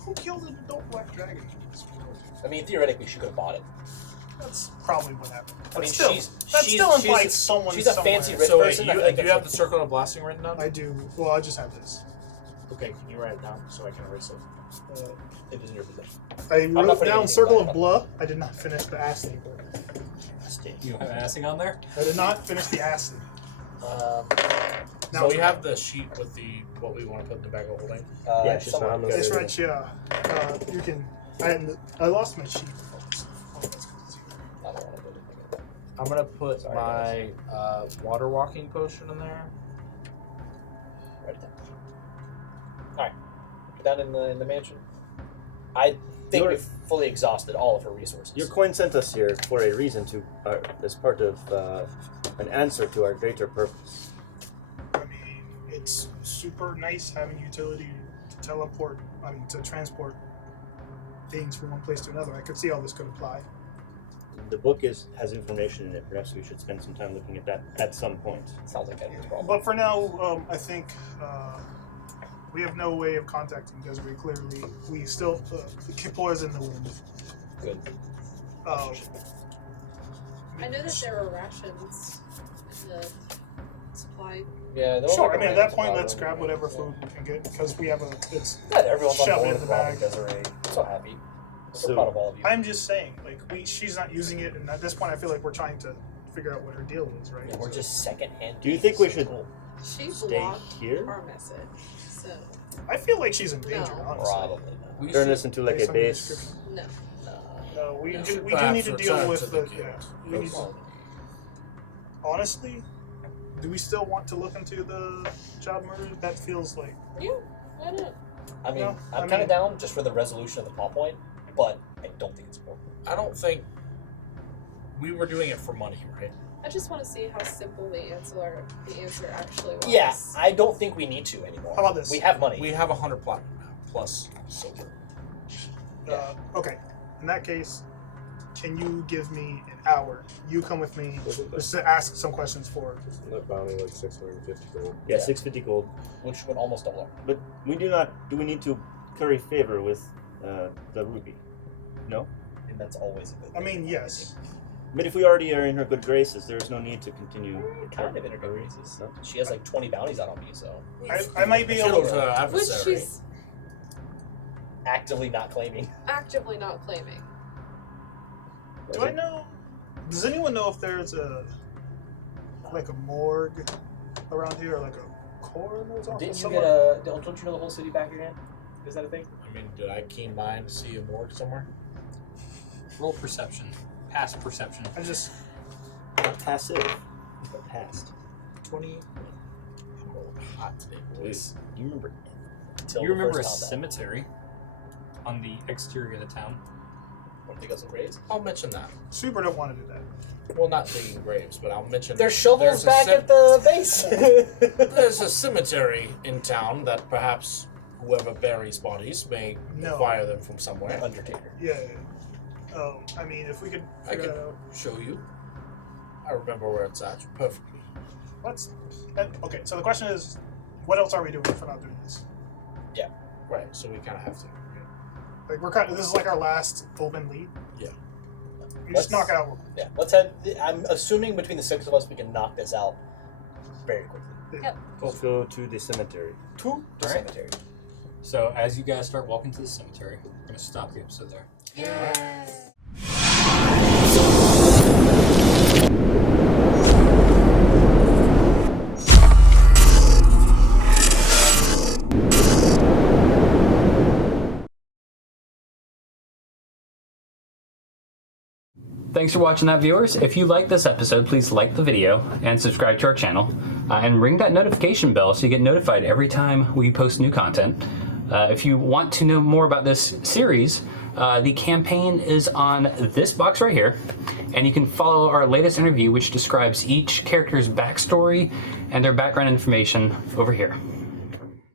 who killed an adult black dragon? I mean, theoretically, she could have bought it. That's probably what happened. I But mean, still, that still implies someone she's a somewhere. fancy rich So wait, person. I you, think do you that's have the circle of blasting written down? I do. Well, I just have this. Okay, can you write it down so I can erase it? It is in your possession. I not wrote putting down anything Circle back of Blah. I did not finish the acid. You have assing on there? I did not finish the acid. So we have the sheet with the what we want to put in the bag of holding. Yeah, it's just someone not on the- It's Okay. right here. You can. I lost my sheet. I don't want to put anything in there. I'm gonna put Sorry, my water walking potion in there. Write it down. Alright. Put that in the mansion. I think Your- we've fully exhausted all of her resources. Your coin sent us here for a reason to, as part of an answer to our greater purpose. I mean, it's super nice having utility to teleport. I mean, to transport things from one place to another. I could see how this could apply. The book has information in it. Perhaps we should spend some time looking at that at some point. Sounds like Edward's problem. But for now, I think we have no way of contacting Desiree. Clearly, we still Kippur is in the wind. Good. I know that there were rations in the supply. Yeah, they'll Sure. look I mean, at around that to point, buy let's them. grab whatever food we can get because we have it's. Glad everyone's on Shove it board in with the Rob and bag. Desiree. I'm so happy. I'm so So- proud of all of you. I'm just saying, like she's not using it, and at this point, I feel like we're trying to figure out what her deal is, right? Yeah, we're just secondhand. Do you think we so should cool. She stay blocked here? our message, so I feel like she's in danger, No. honestly. Probably not. We Turn should- this into like Based a on the base. description. no. No, we Yeah, do. should We do perhaps need to deal return with to the. the Yeah, guild. we need, honestly, do we still want to look into the child murder? That feels like Yeah, why not? I mean, No, I'm I kind mean- of down just for the resolution of the plot point, but I don't think it's important. I don't think we were doing it for money, right? I just want to see how simple the answer actually was. Yeah, I don't think we need to anymore. How about this? We have money. We have 100 platinum now, plus silver. Okay. In that case, can you give me an hour? You come with me just to ask some questions for. That bounty like 650 gold. Yeah, Yeah. 650 gold. which would almost double our. But we do not. Do we need to curry favor with the ruby? No. And that's always a good I thing. mean, yes. But if we already are in her good graces, there is no need to continue. Kind of in her good graces. She has like 20 bounties out on me, so I might be Should able have to. Which adversary. she's actively not claiming. actively not claiming. Do I know? Does anyone know if there's a morgue around here, or like a coroner's office Didn't you somewhere? get a? Don't you know the whole city back again? Is that a thing? I mean, did I keen mind to see a morgue somewhere? Roll perception. Past perception. I just Not passive, but past. 20. I'm rolling hot today, boys. You remember? Until You the remember a first combat. cemetery on the exterior of the town? dig us some graves. I'll mention that. Super don't want to do that. Well, not digging graves, but I'll mention. There's shovels a back at the base. There's a cemetery in town that perhaps whoever buries bodies may No. acquire them from somewhere. Undertaker. Yeah. I mean, if we could I figure could that out. show you. I remember where it's at perfectly. Okay, so the question is, what else are we doing if we're not doing this? Right, so we kind of have to. Like this is like our last open lead. Yeah. You just knock it out real quick. Yeah, let's head. I'm assuming between the 6 of us, we can knock this out very quickly. Let's go to the cemetery. To the All right. cemetery. So as you guys start walking to the cemetery, I'm going to stop the episode there. Thanks for watching that, viewers. If you like this episode, please like the video and subscribe to our channel. And ring that notification bell so you get notified every time we post new content. If you want to know more about this series, the campaign is on this box right here. And you can follow our latest interview, which describes each character's backstory and their background information over here.